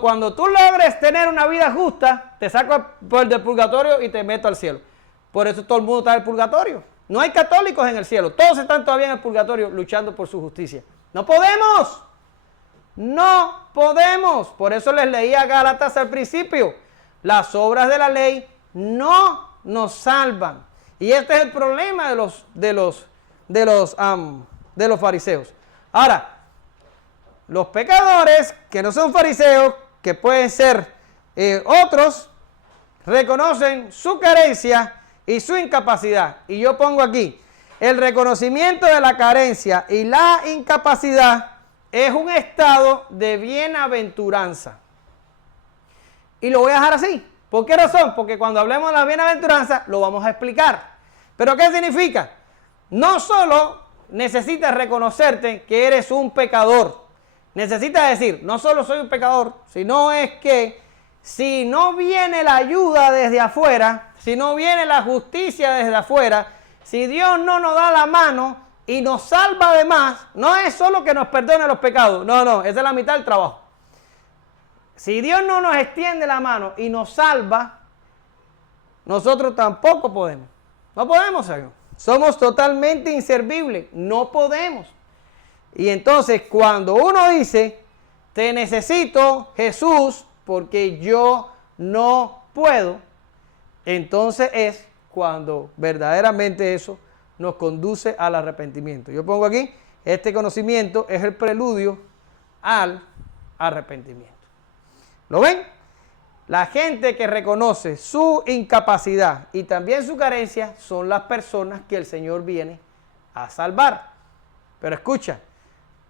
Cuando tú logres tener una vida justa, te saco del purgatorio y te meto al cielo. Por eso todo el mundo está en el purgatorio. No hay católicos en el cielo. Todos están todavía en el purgatorio luchando por su justicia. ¡No podemos! ¡No podemos! Por eso les leía Gálatas al principio. Las obras de la ley no nos salvan. Y este es el problema de los fariseos. Ahora, los pecadores que no son fariseos, que pueden ser otros, reconocen su carencia y su incapacidad. Y yo pongo aquí, el reconocimiento de la carencia y la incapacidad es un estado de bienaventuranza. Y lo voy a dejar así. ¿Por qué razón? Porque cuando hablemos de la bienaventuranza lo vamos a explicar. ¿Pero qué significa? No solo necesitas reconocerte que eres un pecador. Necesitas decir, no solo soy un pecador, sino es que si no viene la ayuda desde afuera, si no viene la justicia desde afuera, si Dios no nos da la mano y nos salva además, no es solo que nos perdone los pecados, no, esa es la mitad del trabajo. Si Dios no nos extiende la mano y nos salva, nosotros tampoco podemos. No podemos, Señor. Somos totalmente inservibles, no podemos. Y entonces cuando uno dice, te necesito, Jesús, porque yo no puedo, entonces es cuando verdaderamente eso nos conduce al arrepentimiento. Yo pongo aquí, este conocimiento es el preludio al arrepentimiento. ¿Lo ven? La gente que reconoce su incapacidad y también su carencia son las personas que el Señor viene a salvar. Pero escucha,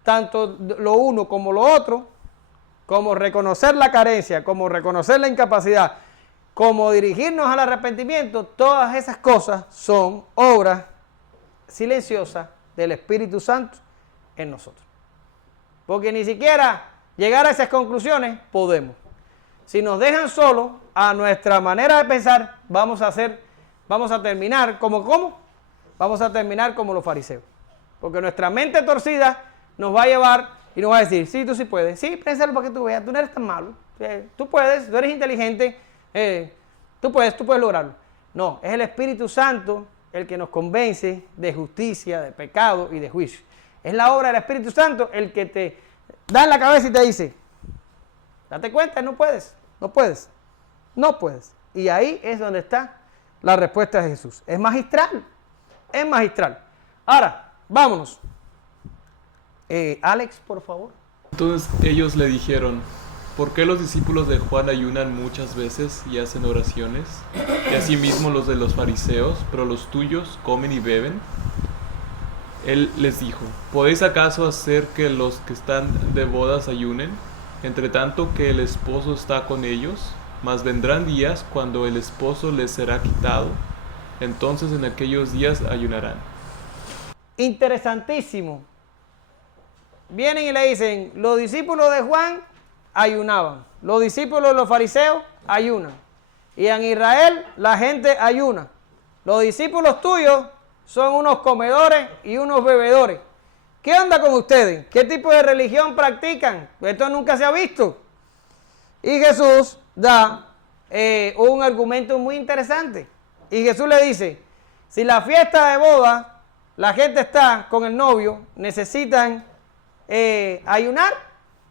tanto lo uno como lo otro, como reconocer la carencia, como reconocer la incapacidad, como dirigirnos al arrepentimiento, todas esas cosas son obras silenciosas del Espíritu Santo en nosotros. Porque ni siquiera llegar a esas conclusiones podemos. Si nos dejan solos a nuestra manera de pensar, vamos a terminar ¿cómo? Vamos a terminar como los fariseos. Porque nuestra mente torcida nos va a llevar y nos va a decir, sí, tú sí puedes, sí, piénsalo para que tú veas, tú no eres tan malo, tú puedes, tú eres inteligente, tú puedes lograrlo. No, es el Espíritu Santo el que nos convence de justicia, de pecado y de juicio. Es la obra del Espíritu Santo el que te da en la cabeza y te dice, date cuenta, no puedes. Y ahí es donde está la respuesta de Jesús. Es magistral. Ahora, vámonos. Alex, por favor. Entonces ellos le dijeron, ¿por qué los discípulos de Juan ayunan muchas veces y hacen oraciones? Y asimismo los de los fariseos, pero los tuyos comen y beben. Él les dijo, ¿podéis acaso hacer que los que están de bodas ayunen, entre tanto que el esposo está con ellos? Mas vendrán días cuando el esposo les será quitado, entonces en aquellos días ayunarán. Interesantísimo. Vienen y le dicen, los discípulos de Juan ayunaban, los discípulos de los fariseos ayunan, y en Israel la gente ayuna. Los discípulos tuyos son unos comedores y unos bebedores. ¿Qué onda con ustedes? ¿Qué tipo de religión practican? Esto nunca se ha visto. Y Jesús da un argumento muy interesante. Y Jesús le dice, si la fiesta de boda, la gente está con el novio, ¿necesitan ayunar?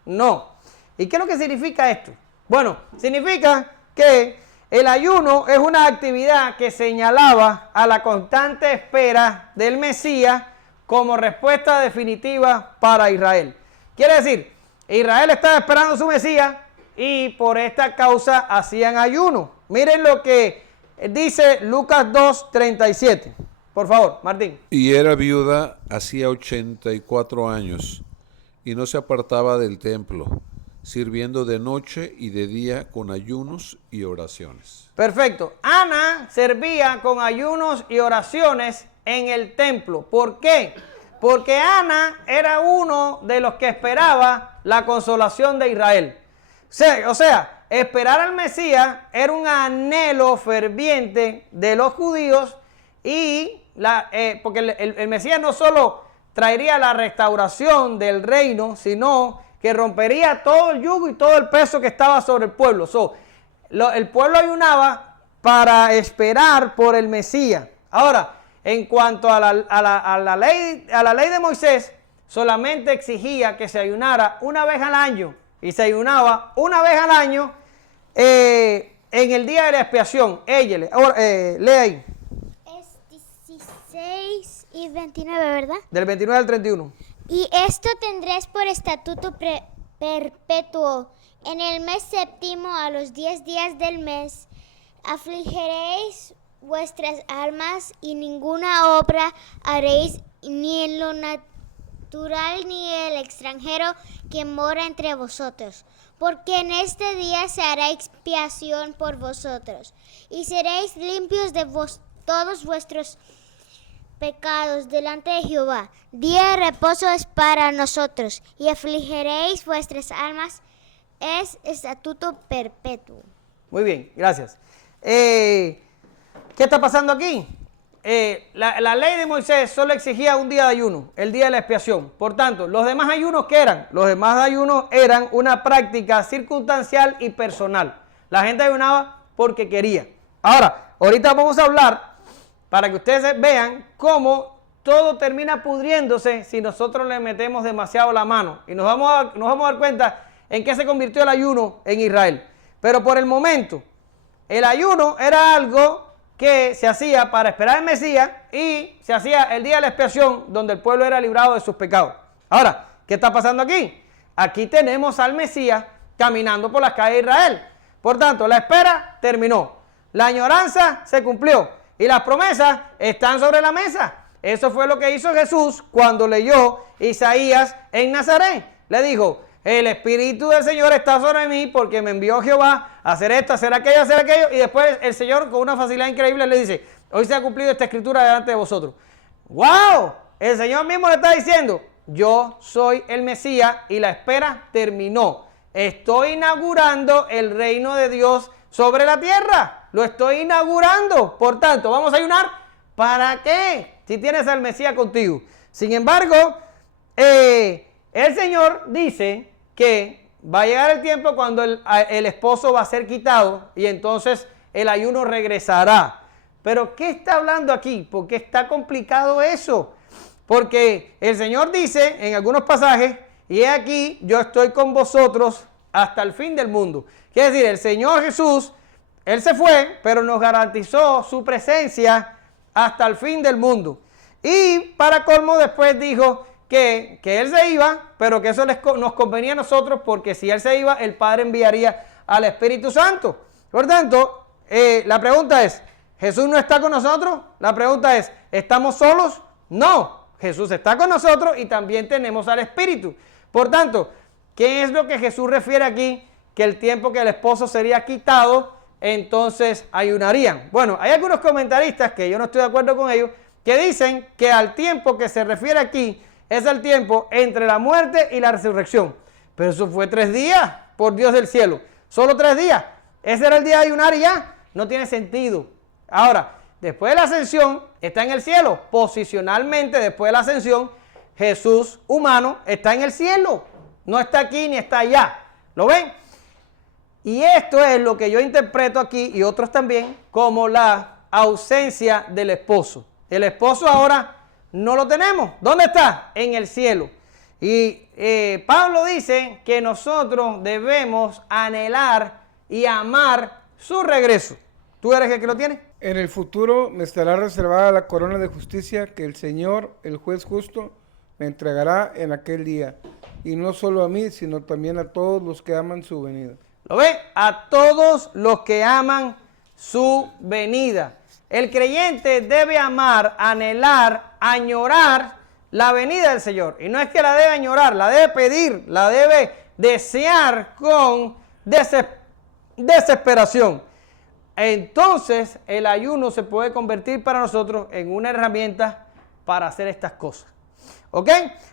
No. ¿Y qué es lo que significa esto? Bueno, significa que el ayuno es una actividad que señalaba a la constante espera del Mesías como respuesta definitiva para Israel. Quiere decir, Israel estaba esperando a su Mesías y por esta causa hacían ayuno. Miren lo que dice Lucas 2:37. Por favor, Martín. Y era viuda hacía 84 años y no se apartaba del templo, sirviendo de noche y de día con ayunos y oraciones. Perfecto. Ana servía con ayunos y oraciones en el templo. ¿Por qué? Porque Ana era uno de los que esperaba la consolación de Israel. O sea, esperar al Mesías era un anhelo ferviente de los judíos y porque el Mesías no solo traería la restauración del reino, sino que rompería todo el yugo y todo el peso que estaba sobre el pueblo. El pueblo ayunaba para esperar por el Mesías. Ahora, en cuanto a la ley de Moisés, solamente exigía que se ayunara una vez al año. Y se ayunaba una vez al año en el día de la expiación. Lee ahí. Es 16 y 29, ¿verdad? Del 29 al 31. Y esto tendréis por estatuto perpetuo. En el mes séptimo, a los 10 días del mes, afligiréis vuestras almas y ninguna obra haréis, ni en lo natural ni el extranjero que mora entre vosotros. Porque en este día se hará expiación por vosotros, y seréis limpios de todos vuestros pecados delante de Jehová. Día de reposo es para nosotros, y afligiréis vuestras almas, es estatuto perpetuo. Muy bien, gracias. ¿Qué está pasando aquí? La ley de Moisés solo exigía un día de ayuno, el día de la expiación. Por tanto, los demás ayunos, ¿qué eran? Los demás ayunos eran una práctica circunstancial y personal. La gente ayunaba porque quería. Ahora, ahorita vamos a hablar para que ustedes vean cómo todo termina pudriéndose si nosotros le metemos demasiado la mano. Y nos vamos a dar cuenta en qué se convirtió el ayuno en Israel. Pero por el momento, el ayuno era algo que se hacía para esperar al Mesías y se hacía el día de la expiación donde el pueblo era librado de sus pecados. Ahora, ¿qué está pasando aquí? Aquí tenemos al Mesías caminando por las calles de Israel. Por tanto, la espera terminó. La añoranza se cumplió y las promesas están sobre la mesa. Eso fue lo que hizo Jesús cuando leyó Isaías en Nazaret. Le dijo, el Espíritu del Señor está sobre mí porque me envió Jehová a hacer esto, a hacer aquello. Y después el Señor con una facilidad increíble le dice, hoy se ha cumplido esta escritura delante de vosotros. ¡Wow! El Señor mismo le está diciendo, yo soy el Mesías y la espera terminó. Estoy inaugurando el reino de Dios sobre la tierra. Lo estoy inaugurando. Por tanto, ¿vamos a ayunar? ¿Para qué? Si tienes al Mesías contigo. Sin embargo, el Señor dice que va a llegar el tiempo cuando el esposo va a ser quitado y entonces el ayuno regresará. Pero ¿qué está hablando aquí? ¿Por qué está complicado eso? Porque el Señor dice en algunos pasajes, y he aquí, yo estoy con vosotros hasta el fin del mundo. Quiere decir, el Señor Jesús, Él se fue, pero nos garantizó su presencia hasta el fin del mundo. Y para colmo después dijo que Él se iba, pero que eso nos convenía a nosotros, porque si Él se iba, el Padre enviaría al Espíritu Santo. Por tanto, la pregunta es, ¿Jesús no está con nosotros? La pregunta es, ¿estamos solos? No, Jesús está con nosotros y también tenemos al Espíritu. Por tanto, ¿qué es lo que Jesús refiere aquí que el tiempo que el esposo sería quitado, entonces ayunarían. Bueno, hay algunos comentaristas que yo no estoy de acuerdo con ellos, que dicen que al tiempo que se refiere aquí es el tiempo entre la muerte y la resurrección. Pero eso fue 3 días, por Dios del cielo. Solo 3 días. Ese era el día de ayunar y ya. No tiene sentido. Ahora, después de la ascensión, está en el cielo. Posicionalmente, después de la ascensión, Jesús humano está en el cielo. No está aquí ni está allá. ¿Lo ven? Y esto es lo que yo interpreto aquí, y otros también, como la ausencia del esposo. El esposo ahora no lo tenemos. ¿Dónde está? En el cielo. Y Pablo dice que nosotros debemos anhelar y amar su regreso. ¿Tú eres el que lo tiene? En el futuro me estará reservada la corona de justicia que el Señor, el juez justo, me entregará en aquel día. Y no solo a mí, sino también a todos los que aman su venida. ¿Lo ven? A todos los que aman su venida. El creyente debe amar, anhelar, añorar la venida del Señor. Y no es que la debe añorar, la debe pedir, la debe desear con desesperación. Entonces el ayuno se puede convertir para nosotros en una herramienta para hacer estas cosas. ¿Ok?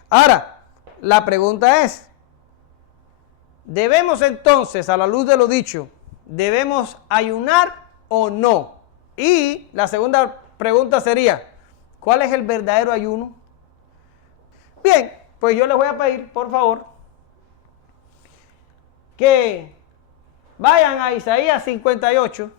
Ahora, la pregunta es, ¿debemos entonces, a la luz de lo dicho, debemos ayunar o no? Y la segunda pregunta sería, ¿cuál es el verdadero ayuno? Bien, pues yo les voy a pedir, por favor, que vayan a Isaías 58.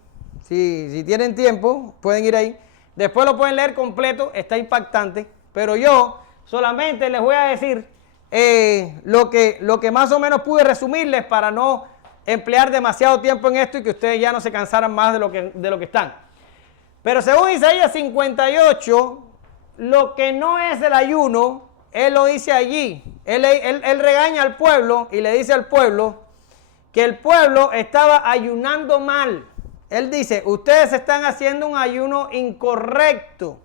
Si tienen tiempo, pueden ir ahí. Después lo pueden leer completo, está impactante. Pero yo solamente les voy a decir lo que más o menos pude resumirles para no emplear demasiado tiempo en esto y que ustedes ya no se cansaran más de lo que están. Pero según Isaías 58, lo que no es el ayuno, él lo dice allí. Él regaña al pueblo y le dice al pueblo que el pueblo estaba ayunando mal. Él dice, ustedes están haciendo un ayuno incorrecto.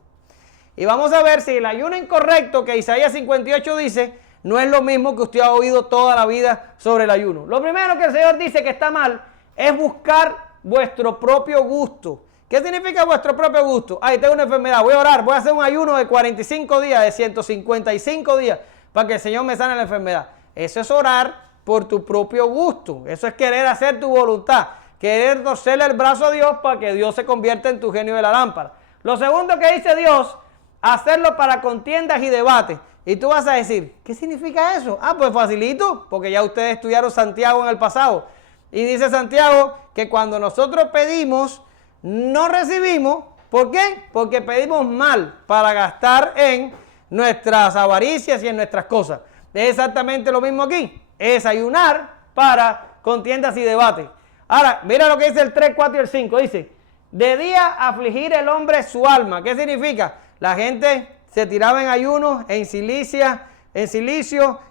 Y vamos a ver si el ayuno incorrecto que Isaías 58 dice, no es lo mismo que usted ha oído toda la vida sobre el ayuno. Lo primero que el Señor dice que está mal es buscar vuestro propio gusto. ¿Qué significa vuestro propio gusto? Ay, tengo una enfermedad, voy a orar, voy a hacer un ayuno de 45 días, de 155 días, para que el Señor me sane la enfermedad. Eso es orar por tu propio gusto. Eso es querer hacer tu voluntad. Querer torcerle el brazo a Dios para que Dios se convierta en tu genio de la lámpara. Lo segundo que dice Dios, hacerlo para contiendas y debates. Y tú vas a decir, ¿qué significa eso? Ah, pues facilito, porque ya ustedes estudiaron Santiago en el pasado. Y dice Santiago que cuando nosotros pedimos, no recibimos. ¿Por qué? Porque pedimos mal para gastar en nuestras avaricias y en nuestras cosas. Es exactamente lo mismo aquí. Es ayunar para contiendas y debates. Ahora, mira lo que dice el 3, 4 y el 5. Dice, de día afligir el hombre su alma. ¿Qué significa? La gente se tiraba en ayunos, en silicio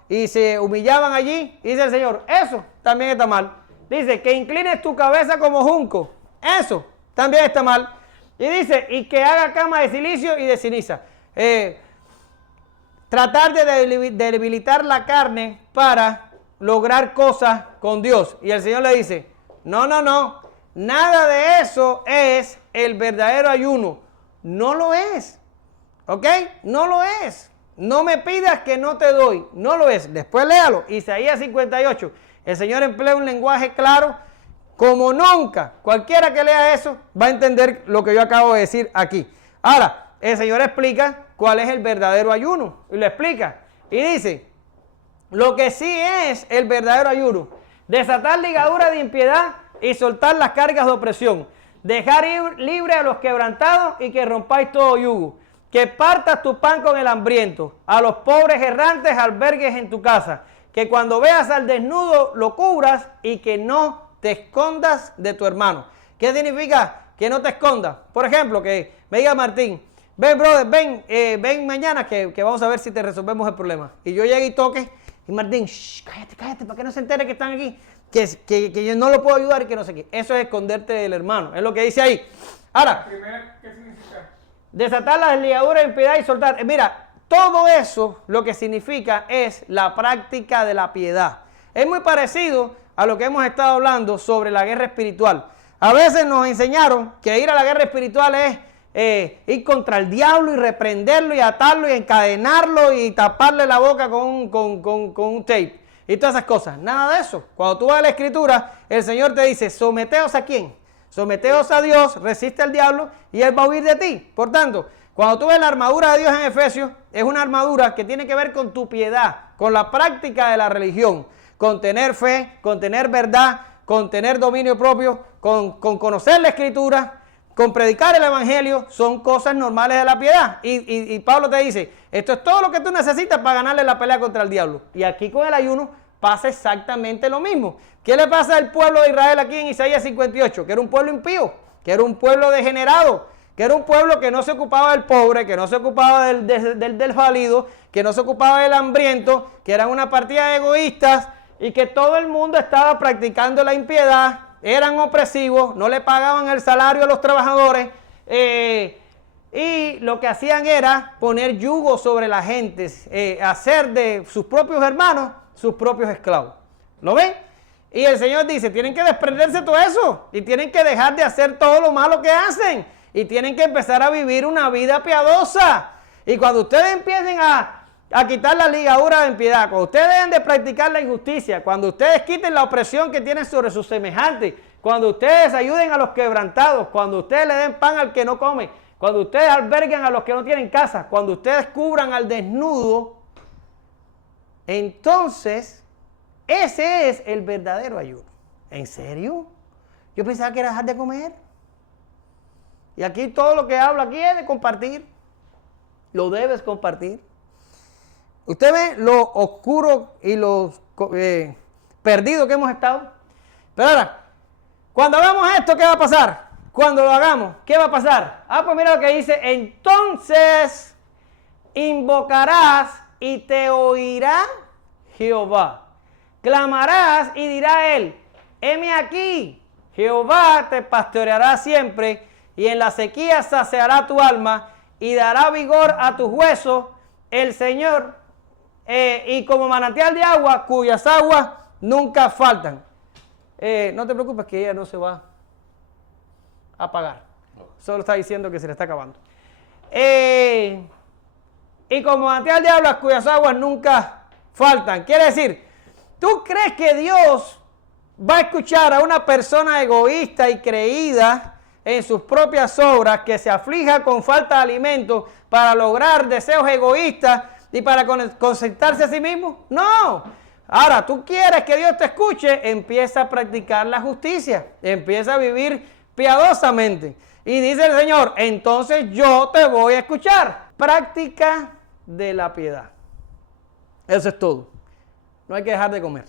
y se humillaban allí. Y dice el Señor, eso también está mal. Dice, que inclines tu cabeza como junco. Eso también está mal. Y dice, y que haga cama de silicio y de ceniza. Tratar de debilitar la carne para lograr cosas con Dios. Y el Señor le dice, no, nada de eso es el verdadero ayuno. No lo es. ¿Ok? No lo es. No me pidas que no te doy. No lo es. Después léalo. Isaías 58. El Señor emplea un lenguaje claro como nunca. Cualquiera que lea eso va a entender lo que yo acabo de decir aquí. Ahora, el Señor explica cuál es el verdadero ayuno. Y lo explica. Y dice, lo que sí es el verdadero ayuno. Desatar ligaduras de impiedad y soltar las cargas de opresión. Dejar libre a los quebrantados y que rompáis todo yugo. Que partas tu pan con el hambriento. A los pobres errantes albergues en tu casa. Que cuando veas al desnudo lo cubras y que no te escondas de tu hermano. ¿Qué significa que no te escondas? Por ejemplo, que me diga Martín, ven brother, ven mañana que vamos a ver si te resolvemos el problema. Y yo llegue y toque. Y Martín, cállate, para que no se entere que están aquí, que yo no lo puedo ayudar y que no sé qué. Eso es esconderte del hermano, es lo que dice ahí. Ahora, ¿Qué significa? Desatar las ligaduras de impiedad y soltar. Mira, todo eso lo que significa es la práctica de la piedad. Es muy parecido a lo que hemos estado hablando sobre la guerra espiritual. A veces nos enseñaron que ir a la guerra espiritual es ir contra el diablo y reprenderlo y atarlo y encadenarlo y taparle la boca con un tape y todas esas cosas. Nada de eso. Cuando tú vas a la Escritura, el Señor te dice, someteos ¿a quién? Someteos a Dios, resiste al diablo y Él va a huir de ti. Por tanto, cuando tú ves la armadura de Dios en Efesios, es una armadura que tiene que ver con tu piedad, con la práctica de la religión, con tener fe, con tener verdad, con tener dominio propio, con conocer la Escritura, con predicar el Evangelio. Son cosas normales de la piedad. Y Pablo te dice, esto es todo lo que tú necesitas para ganarle la pelea contra el diablo. Y aquí con el ayuno pasa exactamente lo mismo. ¿Qué le pasa al pueblo de Israel aquí en Isaías 58? Que era un pueblo impío, que era un pueblo degenerado, que era un pueblo que no se ocupaba del pobre, que no se ocupaba del desvalido, que no se ocupaba del hambriento, que eran una partida de egoístas y que todo el mundo estaba practicando la impiedad, eran opresivos, no le pagaban el salario a los trabajadores y lo que hacían era poner yugo sobre la gente, hacer de sus propios hermanos sus propios esclavos. ¿Lo ven? Y el Señor dice, tienen que desprenderse de todo eso y tienen que dejar de hacer todo lo malo que hacen y tienen que empezar a vivir una vida piadosa. Y cuando ustedes empiecen a quitar la ligadura de impiedad, cuando ustedes dejen de practicar la injusticia, cuando ustedes quiten la opresión que tienen sobre sus semejantes, cuando ustedes ayuden a los quebrantados, cuando ustedes le den pan al que no come, cuando ustedes alberguen a los que no tienen casa, cuando ustedes cubran al desnudo, entonces ese es el verdadero ayuno. ¿En serio? Yo pensaba que era dejar de comer. Y aquí todo lo que hablo aquí es de compartir. Lo debes compartir. Usted ve lo oscuro y lo perdido que hemos estado. Pero ahora, cuando hagamos esto, ¿qué va a pasar? Cuando lo hagamos, ¿qué va a pasar? Pues mira lo que dice. Entonces invocarás y te oirá Jehová. Clamarás y dirá él, heme aquí. Jehová te pastoreará siempre y en la sequía saciará tu alma y dará vigor a tus huesos el Señor, y como manantial de agua cuyas aguas nunca faltan. No te preocupes que ella no se va a apagar. Solo está diciendo que se le está acabando. Y como manantial de agua cuyas aguas nunca faltan. Quiere decir, ¿tú crees que Dios va a escuchar a una persona egoísta y creída en sus propias obras, que se aflija con falta de alimento para lograr deseos egoístas y para concentrarse a sí mismo? No. Ahora, tú quieres que Dios te escuche, empieza a practicar la justicia, empieza a vivir piadosamente. Y dice el Señor, entonces yo te voy a escuchar. Práctica de la piedad. Eso es todo. No hay que dejar de comer.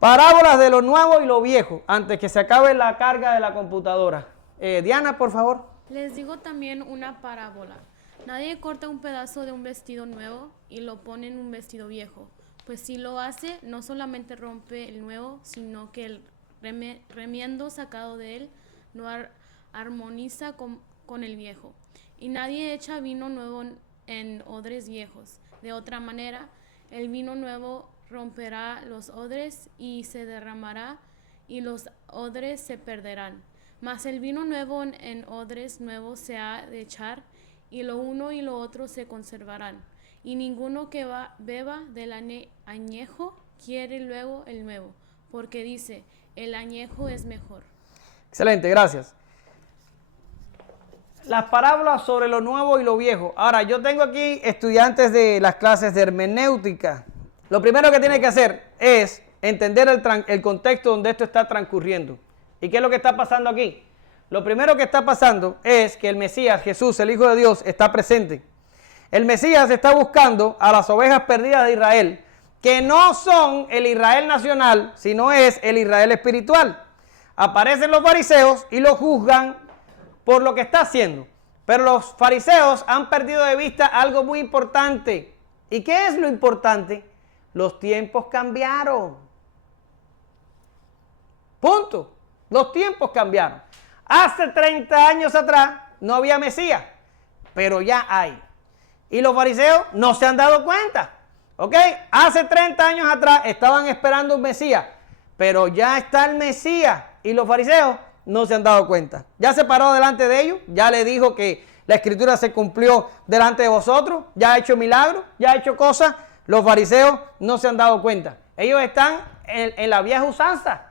Parábolas de lo nuevo y lo viejo, antes que se acabe la carga de la computadora. Diana, por favor. Les digo también una parábola. Nadie corta un pedazo de un vestido nuevo y lo pone en un vestido viejo, pues si lo hace, no solamente rompe el nuevo, sino que el remiendo sacado de él no armoniza con el viejo. Y nadie echa vino nuevo en odres viejos. De otra manera, el vino nuevo romperá los odres y se derramará, y los odres se perderán. Mas el vino nuevo en odres nuevos se ha de echar, y lo uno y lo otro se conservarán. Y ninguno que beba del añejo quiere luego el nuevo, porque dice, el añejo es mejor. Excelente, gracias. Las parábolas sobre lo nuevo y lo viejo. Ahora, yo tengo aquí estudiantes de las clases de hermenéutica. Lo primero que tienen que hacer es entender el contexto donde esto está transcurriendo. ¿Y qué es lo que está pasando aquí? Lo primero que está pasando es que el Mesías, Jesús, el Hijo de Dios, está presente. El Mesías está buscando a las ovejas perdidas de Israel, que no son el Israel nacional, sino es el Israel espiritual. Aparecen los fariseos y lo juzgan por lo que está haciendo. Pero los fariseos han perdido de vista algo muy importante. ¿Y qué es lo importante? Los tiempos cambiaron. Punto. Los tiempos cambiaron. Hace 30 años atrás no había Mesías, pero ya hay. Y los fariseos no se han dado cuenta. ¿Ok? Hace 30 años atrás estaban esperando un Mesías, pero ya está el Mesías y los fariseos no se han dado cuenta. Ya se paró delante de ellos, ya le dijo que la escritura se cumplió delante de vosotros, ya ha hecho milagros, ya ha hecho cosas. Los fariseos no se han dado cuenta. Ellos están en la vieja usanza.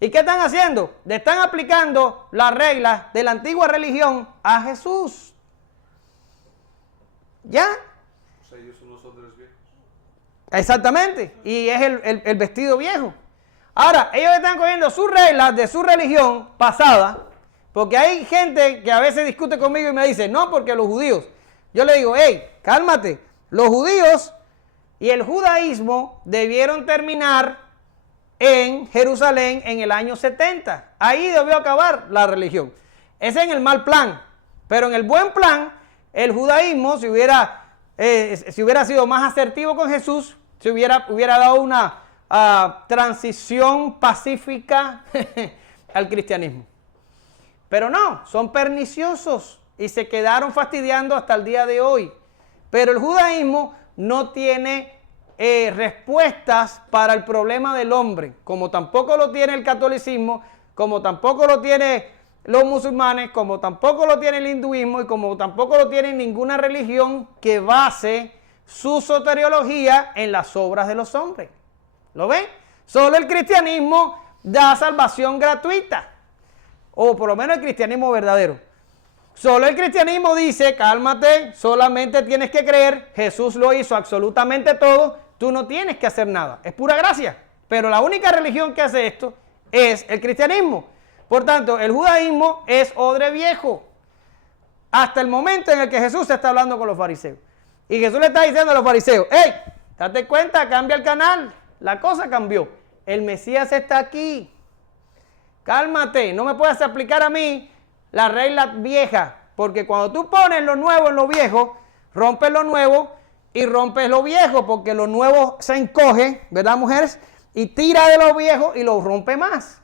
¿Y qué están haciendo? Le están aplicando las reglas de la antigua religión a Jesús. ¿Ya? O sea, ellos son los odres viejos. Exactamente. Y es el vestido viejo. Ahora, ellos están cogiendo sus reglas de su religión pasada, porque hay gente que a veces discute conmigo y me dice, no, porque los judíos. Yo le digo, hey, cálmate. Los judíos y el judaísmo debieron terminar en Jerusalén en el año 70. Ahí debió acabar la religión. Ese es en el mal plan. Pero en el buen plan, el judaísmo, si hubiera sido más asertivo con Jesús, se hubiera dado una transición pacífica al cristianismo. Pero no, son perniciosos y se quedaron fastidiando hasta el día de hoy. Pero el judaísmo no tiene respuestas para el problema del hombre, como tampoco lo tiene el catolicismo, como tampoco lo tiene los musulmanes, como tampoco lo tiene el hinduismo y como tampoco lo tiene ninguna religión que base su soteriología en las obras de los hombres. ¿Lo ven? Solo el cristianismo da salvación gratuita, o por lo menos el cristianismo verdadero. Solo el cristianismo dice, cálmate, solamente tienes que creer, Jesús lo hizo absolutamente todo, tú no tienes que hacer nada, es pura gracia. Pero la única religión que hace esto es el cristianismo. Por tanto, el judaísmo es odre viejo, hasta el momento en el que Jesús está hablando con los fariseos. Y Jesús le está diciendo a los fariseos, hey, date cuenta, cambia el canal, la cosa cambió, el Mesías está aquí, cálmate, no me puedes aplicar a mí la regla vieja, porque cuando tú pones lo nuevo en lo viejo, rompes lo nuevo y rompes lo viejo, porque lo nuevo se encoge, ¿verdad, mujeres? Y tira de lo viejo y lo rompe más.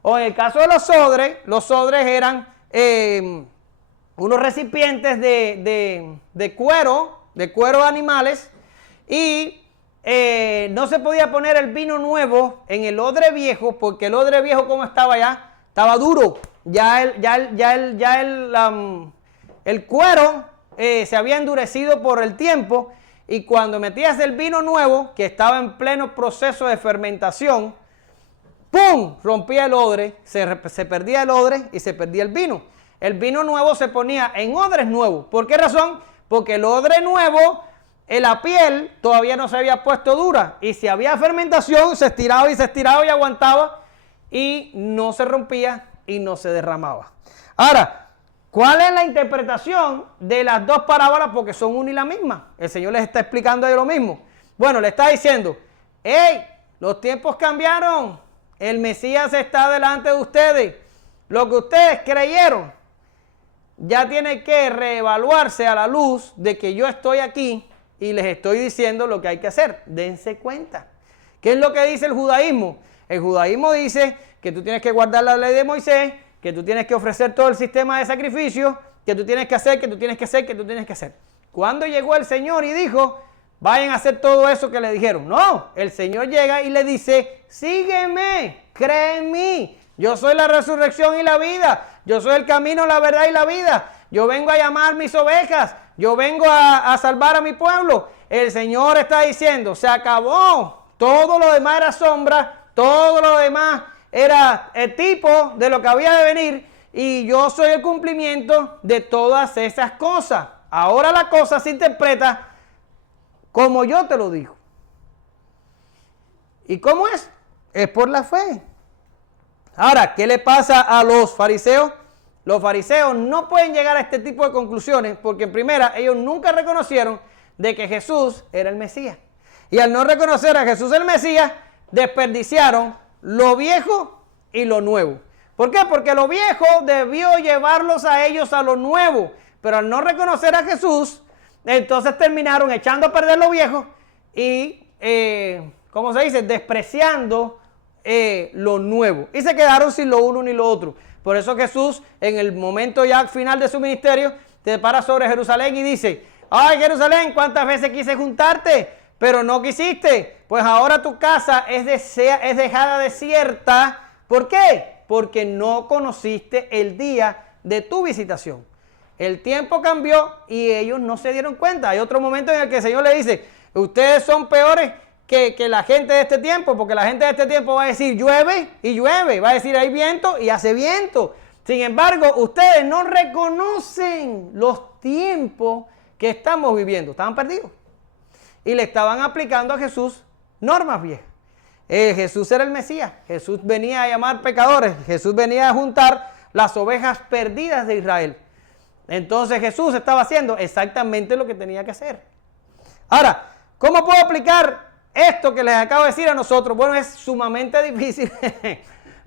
O en el caso de los odres eran unos recipientes de cuero de animales, y no se podía poner el vino nuevo en el odre viejo, porque el odre viejo, como estaba ya, estaba duro. Ya el cuero se había endurecido por el tiempo, y cuando metías el vino nuevo, que estaba en pleno proceso de fermentación, ¡pum!, rompía el odre, se perdía el odre y se perdía el vino. El vino nuevo se ponía en odres nuevos. ¿Por qué razón? Porque el odre nuevo, la piel todavía no se había puesto dura, y si había fermentación se estiraba y aguantaba, y no se rompía y no se derramaba. Ahora, ¿cuál es la interpretación de las dos parábolas? Porque son una y la misma. El Señor les está explicando ahí lo mismo. Bueno, le está diciendo, hey, los tiempos cambiaron, el Mesías está delante de ustedes, lo que ustedes creyeron ya tiene que reevaluarse a la luz de que yo estoy aquí y les estoy diciendo lo que hay que hacer. Dense cuenta. ¿Qué es lo que dice el judaísmo? El judaísmo dice que tú tienes que guardar la ley de Moisés, que tú tienes que ofrecer todo el sistema de sacrificio, que tú tienes que hacer, que tú tienes que hacer, que tú tienes que hacer. Cuando llegó el Señor y dijo, vayan a hacer todo eso que le dijeron. No, el Señor llega y le dice, sígueme, cree en mí. Yo soy la resurrección y la vida. Yo soy el camino, la verdad y la vida. Yo vengo a llamar mis ovejas. Yo vengo a salvar a mi pueblo. El Señor está diciendo, se acabó. Todo lo demás era sombra. Todo lo demás era el tipo de lo que había de venir. Y yo soy el cumplimiento de todas esas cosas. Ahora la cosa se interpreta como yo te lo digo. ¿Y cómo es? Es por la fe. Ahora, ¿qué le pasa a los fariseos? Los fariseos no pueden llegar a este tipo de conclusiones porque, en primera, ellos nunca reconocieron de que Jesús era el Mesías. Y al no reconocer a Jesús el Mesías, desperdiciaron lo viejo y lo nuevo. ¿Por qué? Porque lo viejo debió llevarlos a ellos a lo nuevo. Pero al no reconocer a Jesús, entonces terminaron echando a perder lo viejo y, ¿cómo se dice?, despreciando lo nuevo. Y se quedaron sin lo uno ni lo otro. Por eso Jesús, en el momento ya final de su ministerio, se para sobre Jerusalén y dice, ay, Jerusalén, ¿cuántas veces quise juntarte pero no quisiste. Pues ahora tu casa es dejada desierta. ¿Por qué? Porque no conociste el día de tu visitación. El tiempo cambió y ellos no se dieron cuenta. Hay otro momento en el que el Señor le dice, ustedes son peores que la gente de este tiempo, porque la gente de este tiempo va a decir llueve y llueve, va a decir hay viento y hace viento. Sin embargo, ustedes no reconocen los tiempos que estamos viviendo. Estaban perdidos. Y le estaban aplicando a Jesús normas viejas. Jesús era el Mesías. Jesús venía a llamar pecadores. Jesús venía a juntar las ovejas perdidas de Israel. Entonces Jesús estaba haciendo exactamente lo que tenía que hacer. Ahora, ¿cómo puedo aplicar esto que les acabo de decir a nosotros? Bueno, es sumamente difícil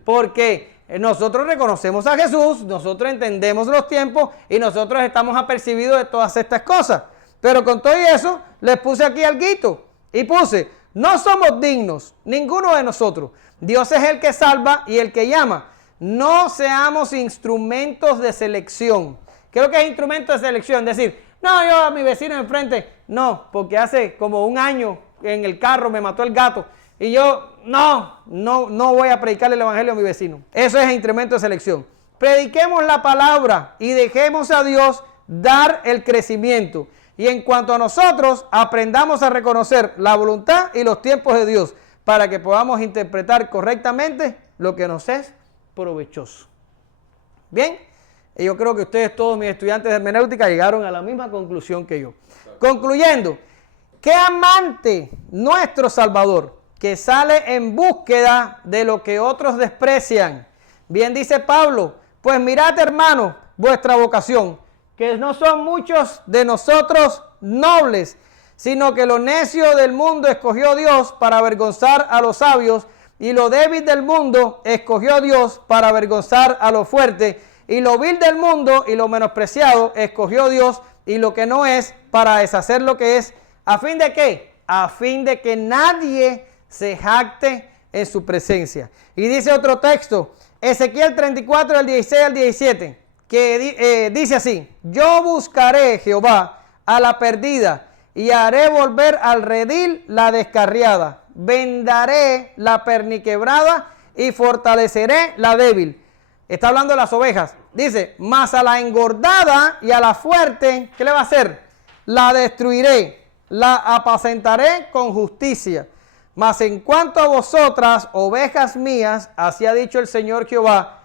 porque nosotros reconocemos a Jesús, nosotros entendemos los tiempos y nosotros estamos apercibidos de todas estas cosas. Pero con todo eso, les puse aquí alguito y puse, no somos dignos, ninguno de nosotros. Dios es el que salva y el que llama. No seamos instrumentos de selección. ¿Qué es lo que es instrumento de selección? Decir, no, yo a mi vecino de enfrente, no, porque hace como un año en el carro me mató el gato y yo no voy a predicarle el evangelio a mi vecino. Eso es instrumento de selección. Prediquemos la palabra y dejemos a Dios dar el crecimiento. Y en cuanto a nosotros, aprendamos a reconocer la voluntad y los tiempos de Dios para que podamos interpretar correctamente lo que nos es provechoso. Bien, y yo creo que ustedes, todos mis estudiantes de hermenéutica, llegaron a la misma conclusión que yo. Concluyendo, qué amante nuestro Salvador, que sale en búsqueda de lo que otros desprecian. Bien dice Pablo, pues mirad, hermanos, vuestra vocación, que no son muchos de nosotros nobles, sino que lo necio del mundo escogió Dios para avergonzar a los sabios, y lo débil del mundo escogió Dios para avergonzar a lo fuerte, y lo vil del mundo y lo menospreciado escogió Dios, y lo que no es, para deshacer lo que es. ¿A fin de qué? A fin de que nadie se jacte en su presencia. Y dice otro texto, Ezequiel 34, del 16 al 17, que dice así, yo buscaré, Jehová, a la perdida, y haré volver al redil la descarriada. Vendaré la perniquebrada y fortaleceré la débil. Está hablando de las ovejas. Dice, mas a la engordada y a la fuerte, ¿qué le va a hacer? La destruiré, la apacentaré con justicia. Mas en cuanto a vosotras, ovejas mías, así ha dicho el Señor Jehová,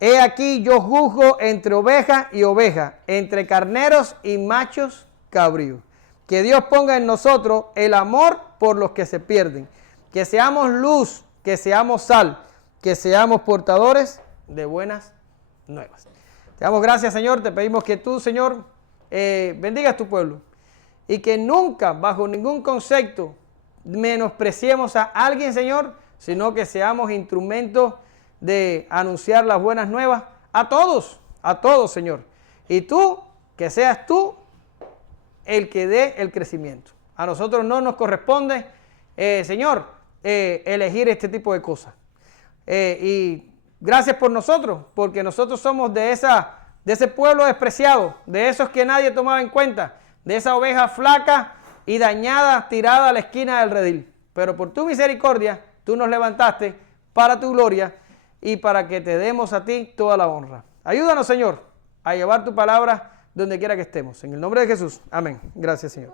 he aquí yo juzgo entre oveja y oveja, entre carneros y machos cabríos. Que Dios ponga en nosotros el amor por los que se pierden. Que seamos luz, que seamos sal, que seamos portadores de buenas nuevas. Te damos gracias, Señor. Te pedimos que tú, Señor, bendigas tu pueblo. Y que nunca, bajo ningún concepto, menospreciemos a alguien, Señor, sino que seamos instrumentos de anunciar las buenas nuevas a todos, Señor. Y tú, que seas tú el que dé el crecimiento. A nosotros no nos corresponde, Señor, elegir este tipo de cosas. Y gracias por nosotros, porque nosotros somos de ese pueblo despreciado, de esos que nadie tomaba en cuenta, de esa oveja flaca y dañada, tirada a la esquina del redil. Pero por tu misericordia, tú nos levantaste para tu gloria y para que te demos a ti toda la honra. Ayúdanos, Señor, a llevar tu palabra donde quiera que estemos. En el nombre de Jesús. Amén. Gracias, Señor.